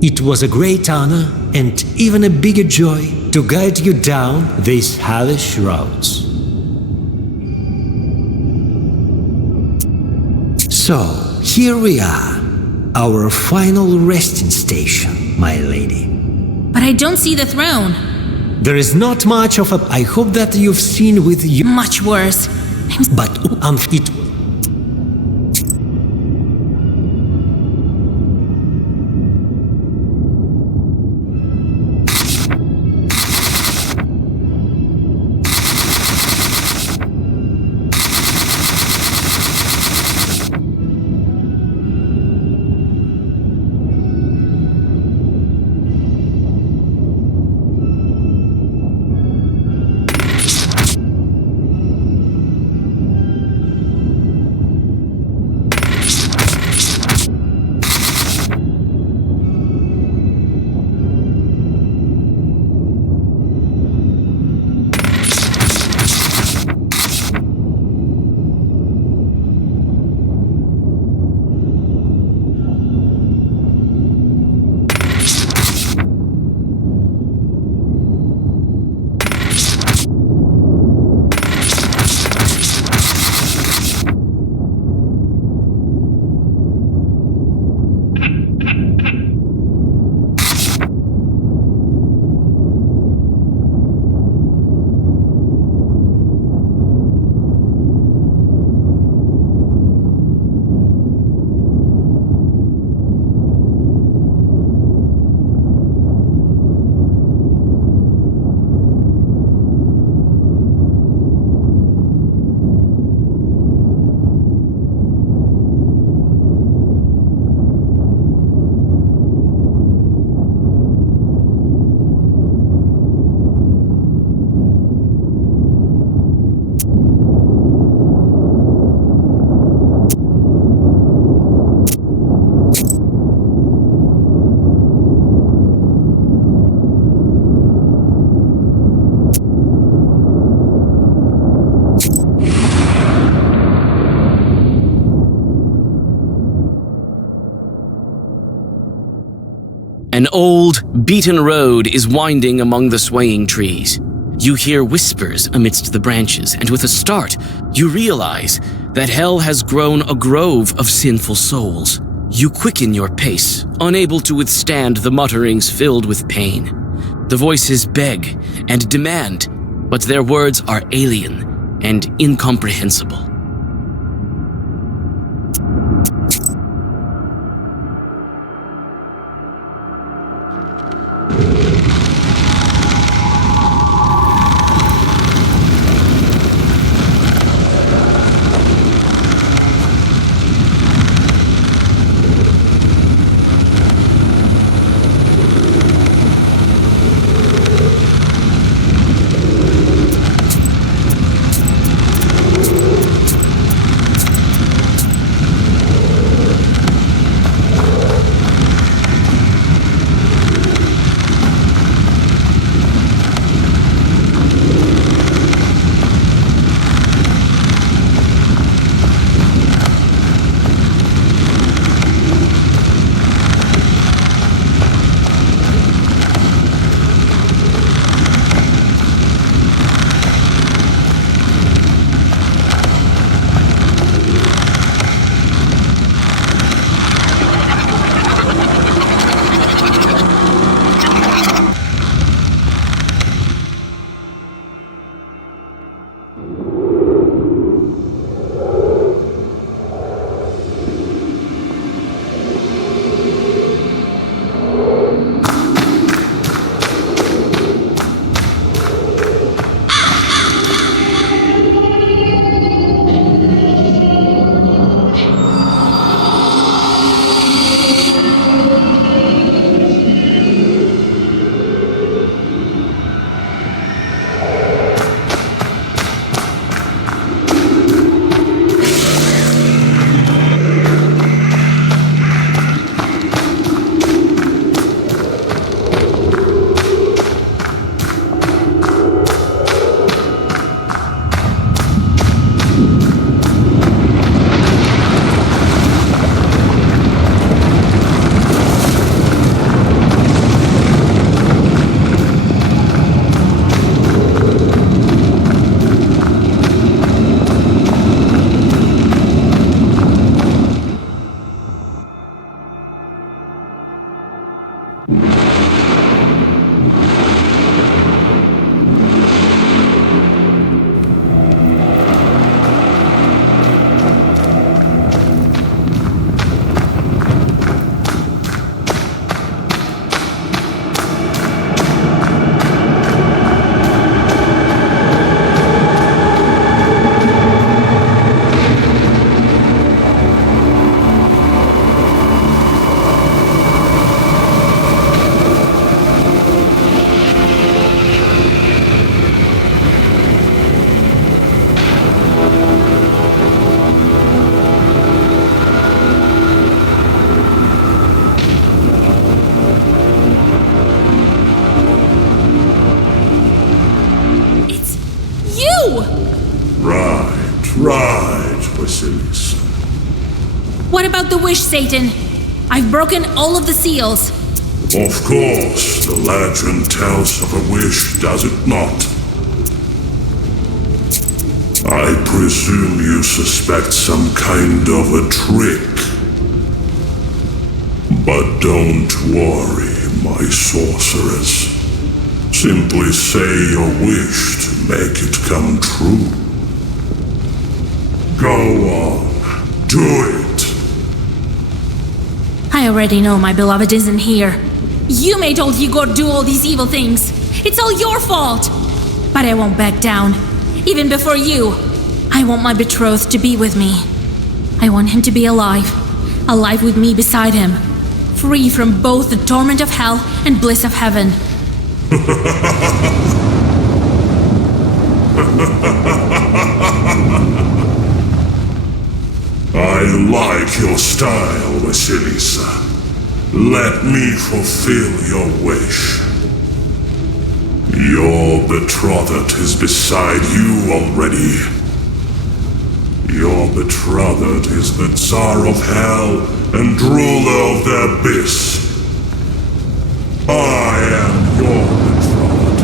It was a great honor and even a bigger joy to guide you down these hellish roads. So, here we are, our final resting station, my lady. But I don't see the throne. There is not much of a... I hope that you've seen with you... Much worse. But it... An old, beaten road is winding among the swaying trees. You hear whispers amidst the branches, and with a start, you realize that hell has grown a grove of sinful souls. You quicken your pace, unable to withstand the mutterings filled with pain. The voices beg and demand, but their words are alien and incomprehensible. Right, Vasilisa. What about the wish, Satan? I've broken all of the seals. Of course, the legend tells of a wish, does it not? I presume you suspect some kind of a trick. But don't worry, my sorceress. Simply say your wish to make it come true. Go on, do it. I already know my beloved isn't here. You made old Igor do all these evil things. It's all your fault. But I won't back down. Even before you. I want my betrothed to be with me. I want him to be alive. Alive with me beside him. Free from both the torment of hell and bliss of heaven. I like your style, Vasilisa. Let me fulfill your wish. Your betrothed is beside you already. Your betrothed is the Tsar of Hell and ruler of the Abyss. I am your betrothed.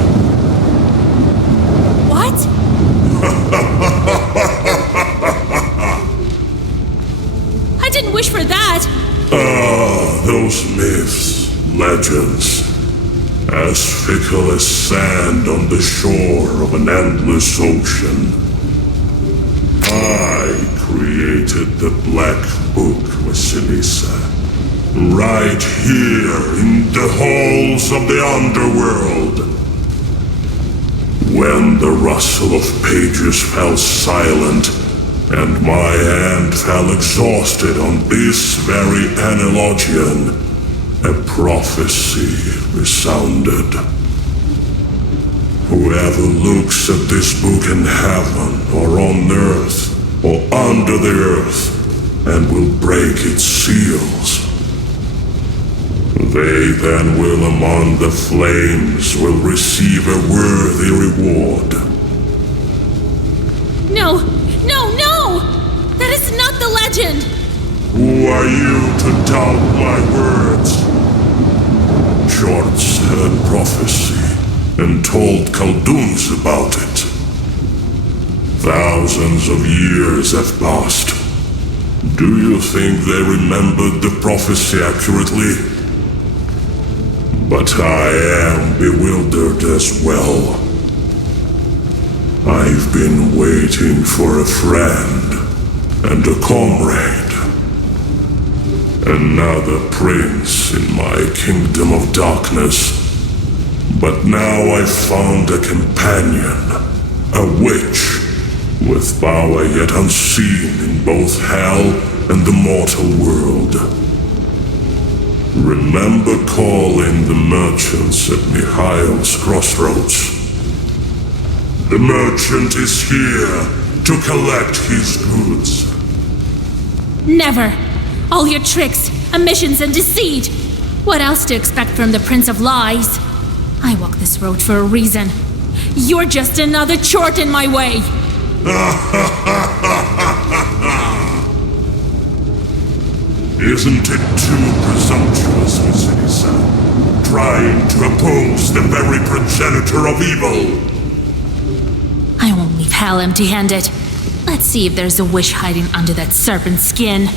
those myths, legends, as fickle as sand on the shore of an endless ocean. I created the Black Book, Vasilisa, right here in the halls of the underworld. When the rustle of pages fell silent, and my hand fell exhausted on this very analogian, a prophecy resounded. Whoever looks at this book in heaven, or on earth, or under the earth, and will break its seals, they then will among the flames will receive a worthy reward. No! No, no! That is not the legend! Who are you to doubt my words? Shorts heard prophecy and told Khaldoons about it. Thousands of years have passed. Do you think they remembered the prophecy accurately? But I am bewildered as well. I've been waiting for a friend and a comrade. Another prince in my kingdom of darkness. But now I've found a companion, a witch, with power yet unseen in both hell and the mortal world. Remember calling the merchants at Mikhail's crossroads. The merchant is here to collect his goods. Never! All your tricks, omissions, and deceit! What else to expect from the Prince of Lies? I walk this road for a reason. You're just another chort in my way! Isn't it too presumptuous, Vasilisa? Trying to oppose the very progenitor of evil? I won't leave hell empty-handed. Let's see if there's a wish hiding under that serpent skin.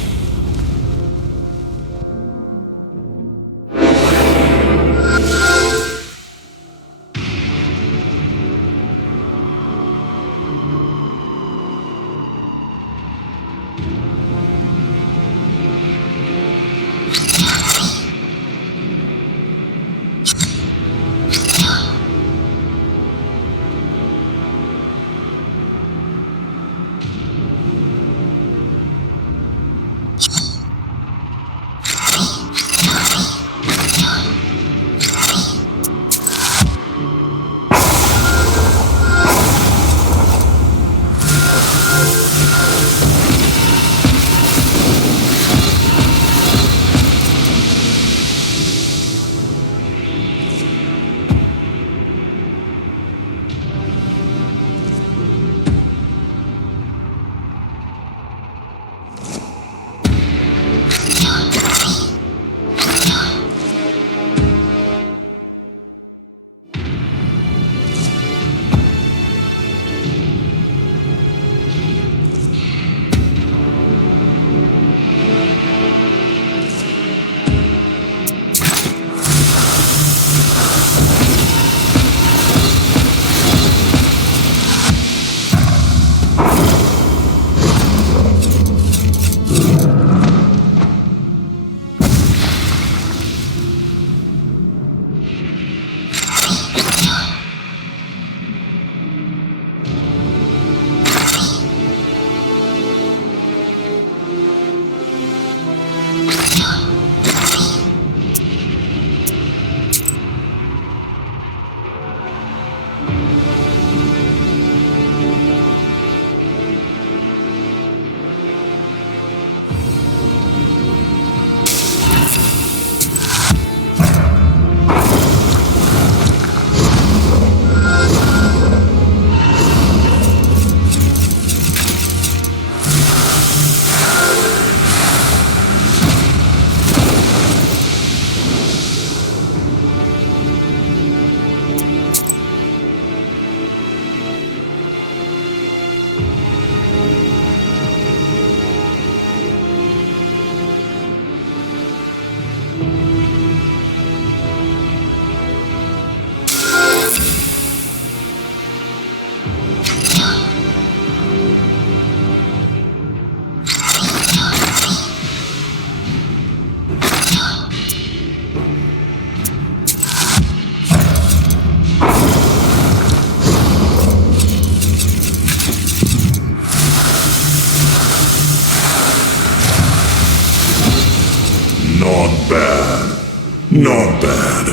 Not bad.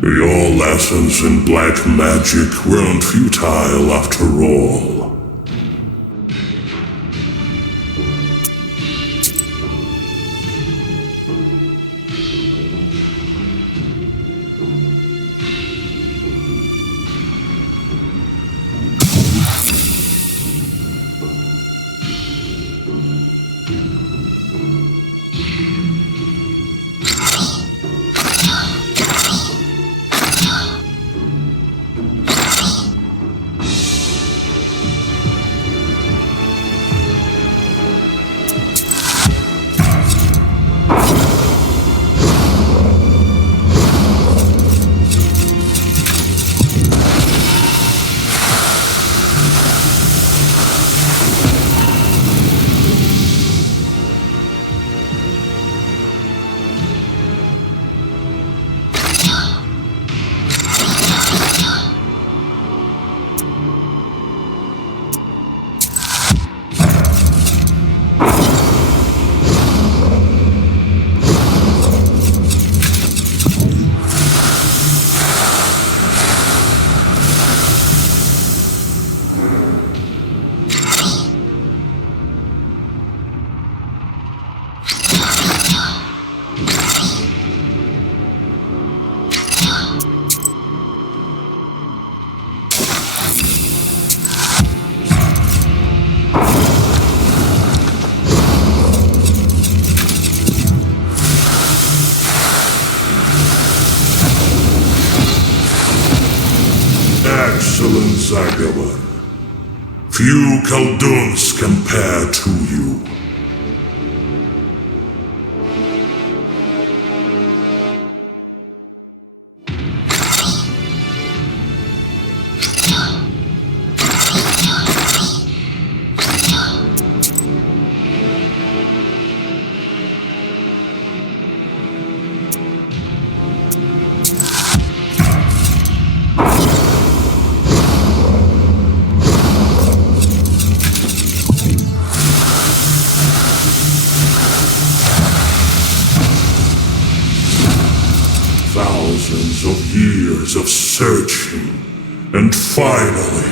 Your lessons in black magic weren't futile after all. Excellent, Zagawan. Few Khalduns compare to you. Thousands of years of searching, and finally,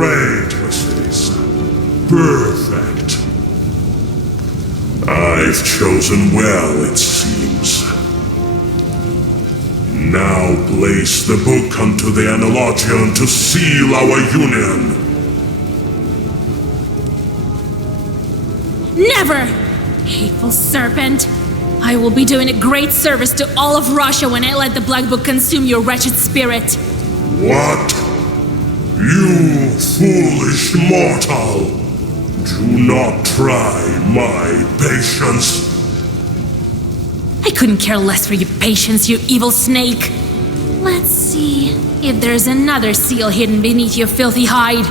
great, Vasilisa. Perfect. I've chosen well, it seems. Now place the book unto the Analogion to seal our union. Never! Hateful serpent! I will be doing a great service to all of Russia when I let the Black Book consume your wretched spirit. What? You foolish mortal! Do not try my patience. I couldn't care less for your patience, you evil snake. Let's see if there's another seal hidden beneath your filthy hide.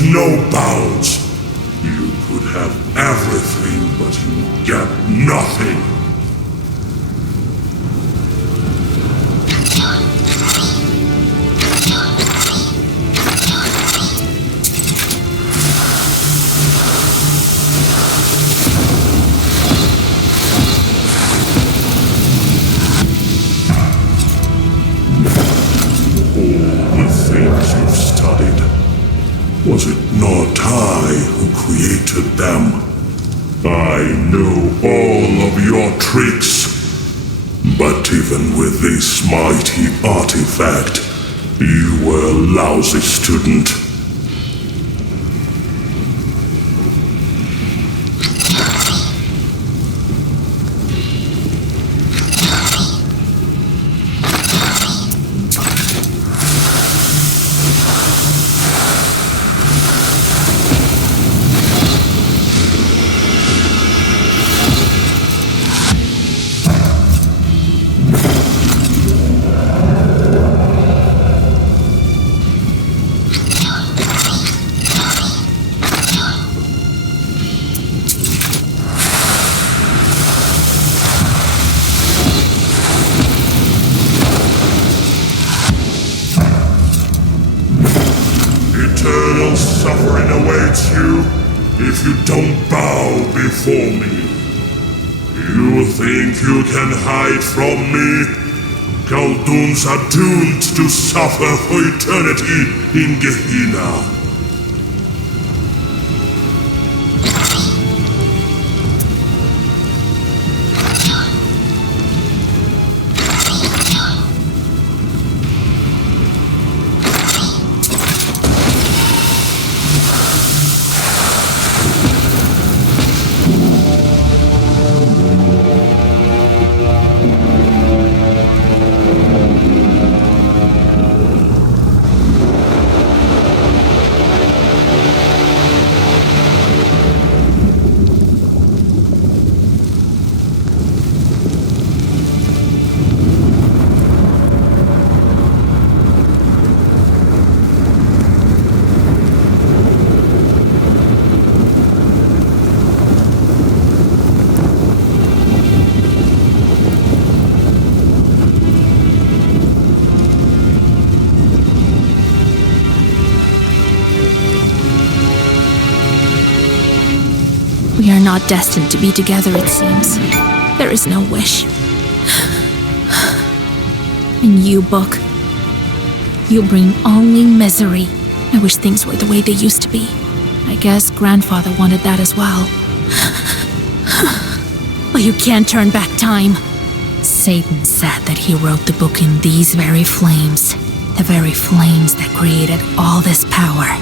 knows no bounds. You could have everything, but you get nothing. Was it not I who created them? I know all of your tricks. But even with this mighty artifact, you were a lousy student. Eternal suffering awaits you if you don't bow before me. You think you can hide from me? Khalduns are doomed to suffer for eternity in Gehenna. We are not destined to be together, it seems. There is no wish. And you, book, you bring only misery. I wish things were the way they used to be. I guess grandfather wanted that as well. But you can't turn back time. Satan said that he wrote the book in these very flames. The very flames that created all this power.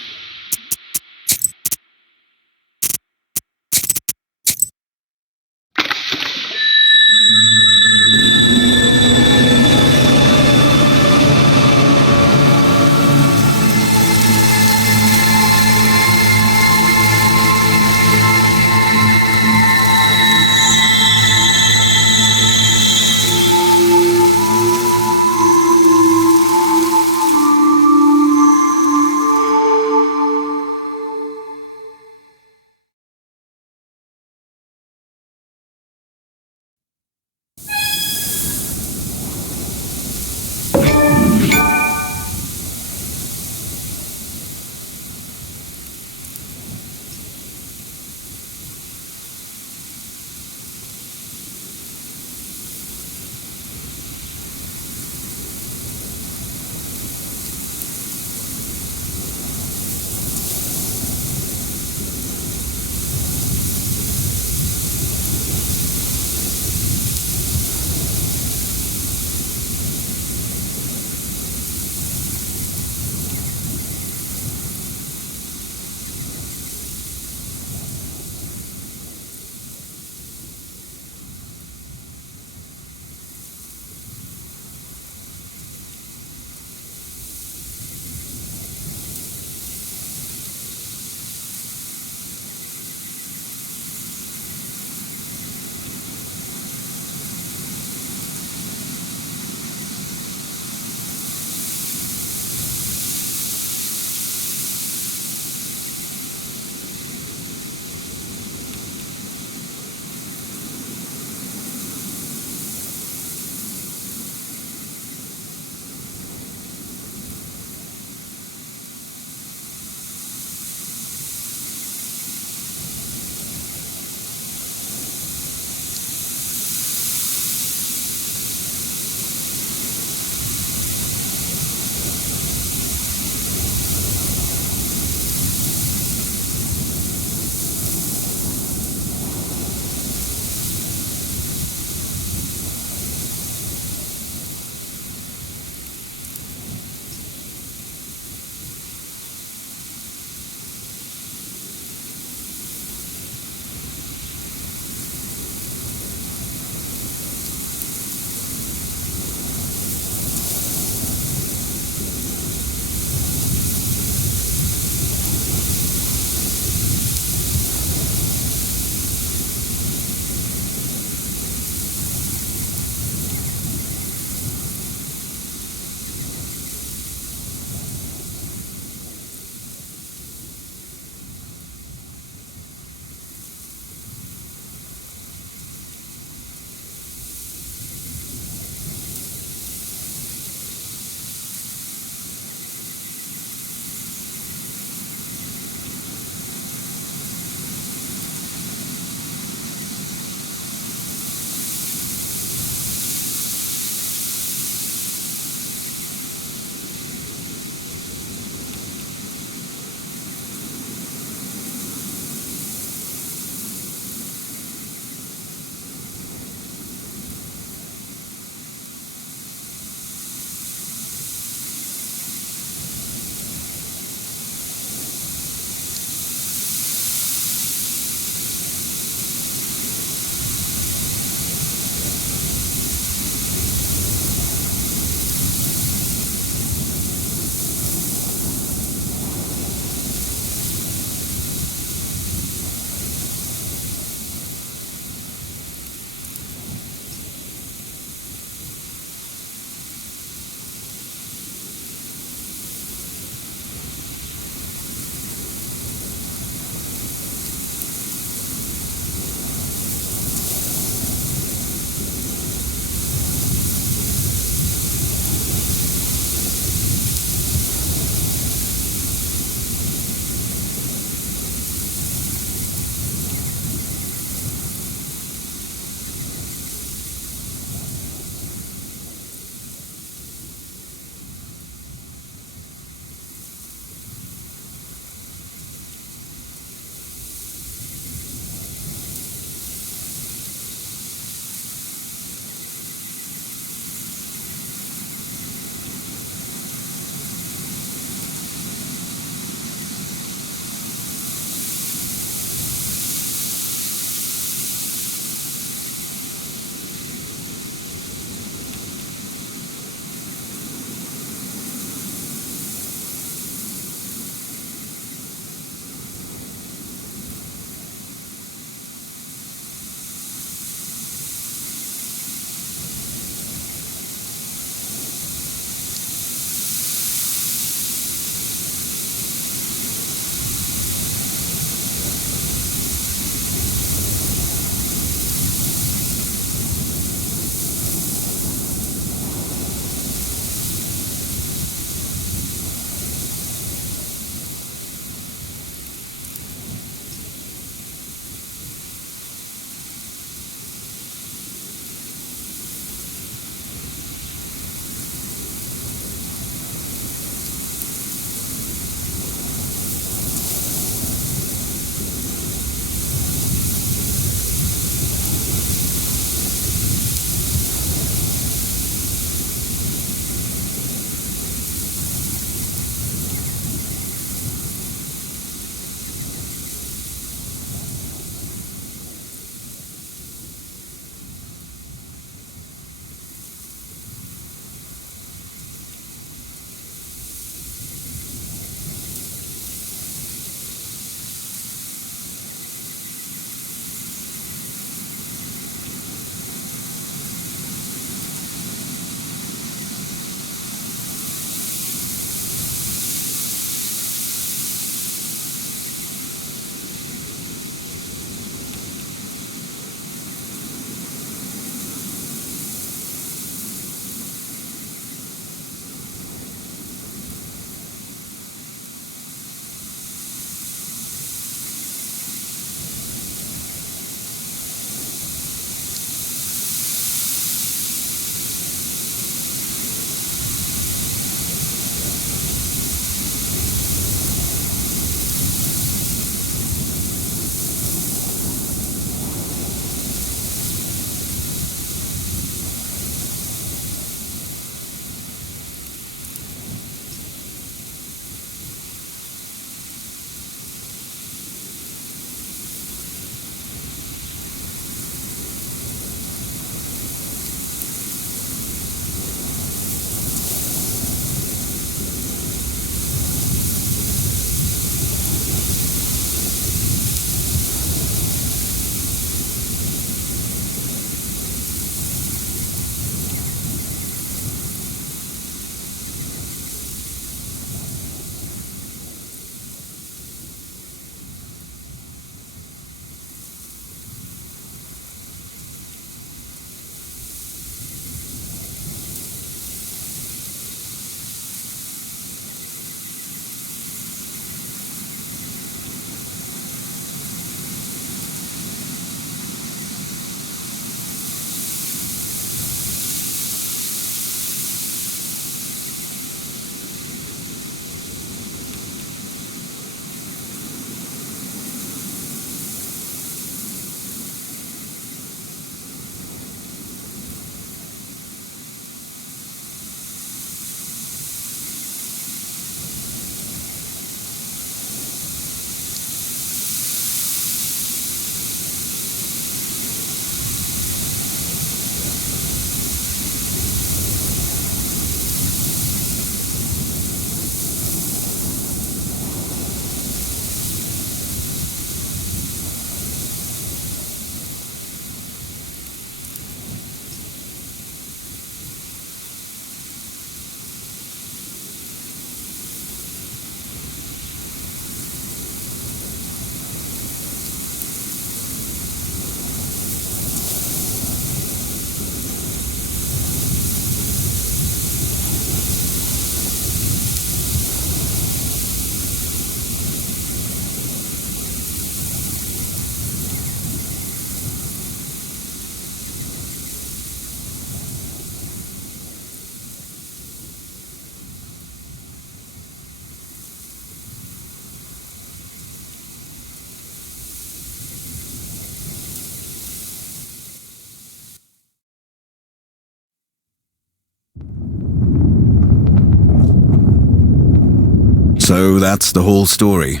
So that's the whole story.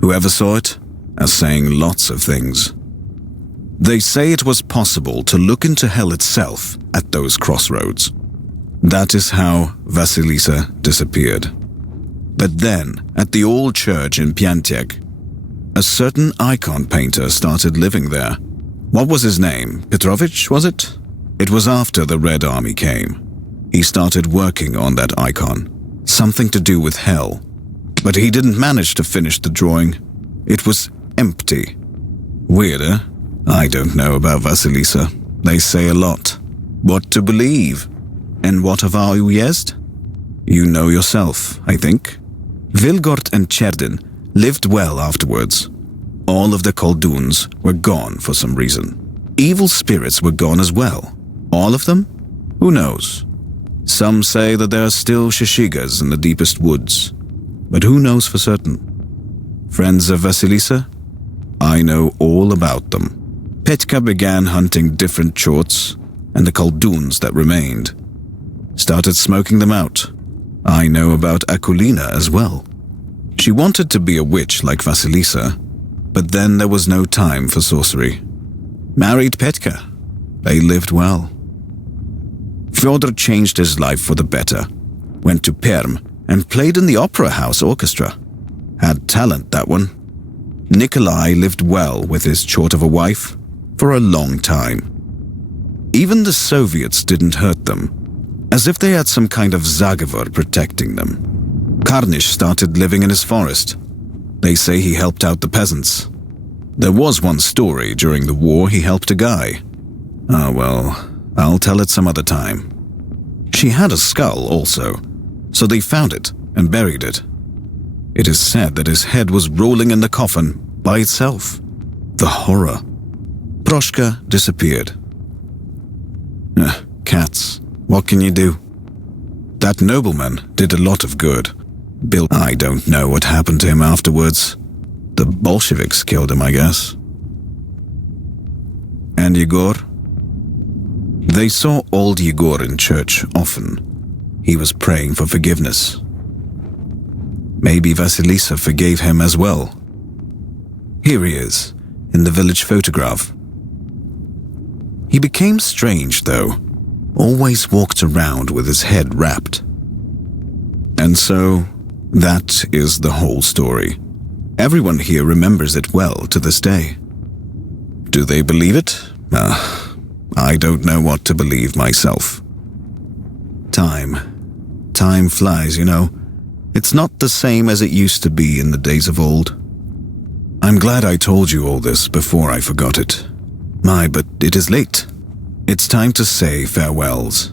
Whoever saw it as saying lots of things. They say it was possible to look into hell itself at those crossroads. That is how Vasilisa disappeared. But then, at the old church in Piantek, a certain icon painter started living there. What was his name? Petrovich, was it? It was after the Red Army came. He started working on that icon. Something to do with hell. But he didn't manage to finish the drawing. It was empty. Weirder? I don't know about Vasilisa. They say a lot. What to believe? And what of our Uyezd? You know yourself, I think. Vilgort and Cherdin lived well afterwards. All of the Kolduns were gone for some reason. Evil spirits were gone as well. All of them? Who knows? Some say that there are still Shishigas in the deepest woods. But who knows for certain? Friends of Vasilisa? I know all about them. Petka began hunting different chorts, and the Kolduns that remained started smoking them out. I know about Akulina as well. She wanted to be a witch like Vasilisa, but then there was no time for sorcery. Married Petka. They lived well. Fyodor changed his life for the better, went to Perm, and played in the opera house orchestra. Had talent, that one. Nikolai lived well with his chort of a wife for a long time. Even the Soviets didn't hurt them, as if they had some kind of Zagavor protecting them. Karnish started living in his forest. They say he helped out the peasants. There was one story during the war he helped a guy. Ah, well, I'll tell it some other time. She had a skull also, so they found it and buried it. It is said that his head was rolling in the coffin by itself. The horror. Proshka disappeared. Cats. What can you do? That nobleman did a lot of good. I don't know what happened to him afterwards. The Bolsheviks killed him, I guess. And Yegor? They saw old Yegor in church often. He was praying for forgiveness. Maybe Vasilisa forgave him as well. Here he is, in the village photograph. He became strange, though. Always walked around with his head wrapped. And so, that is the whole story. Everyone here remembers it well to this day. Do they believe it? I don't know what to believe myself. Time flies, you know. It's not the same as it used to be in the days of old. I'm glad I told you all this before I forgot it. But it is late. It's time to say farewells.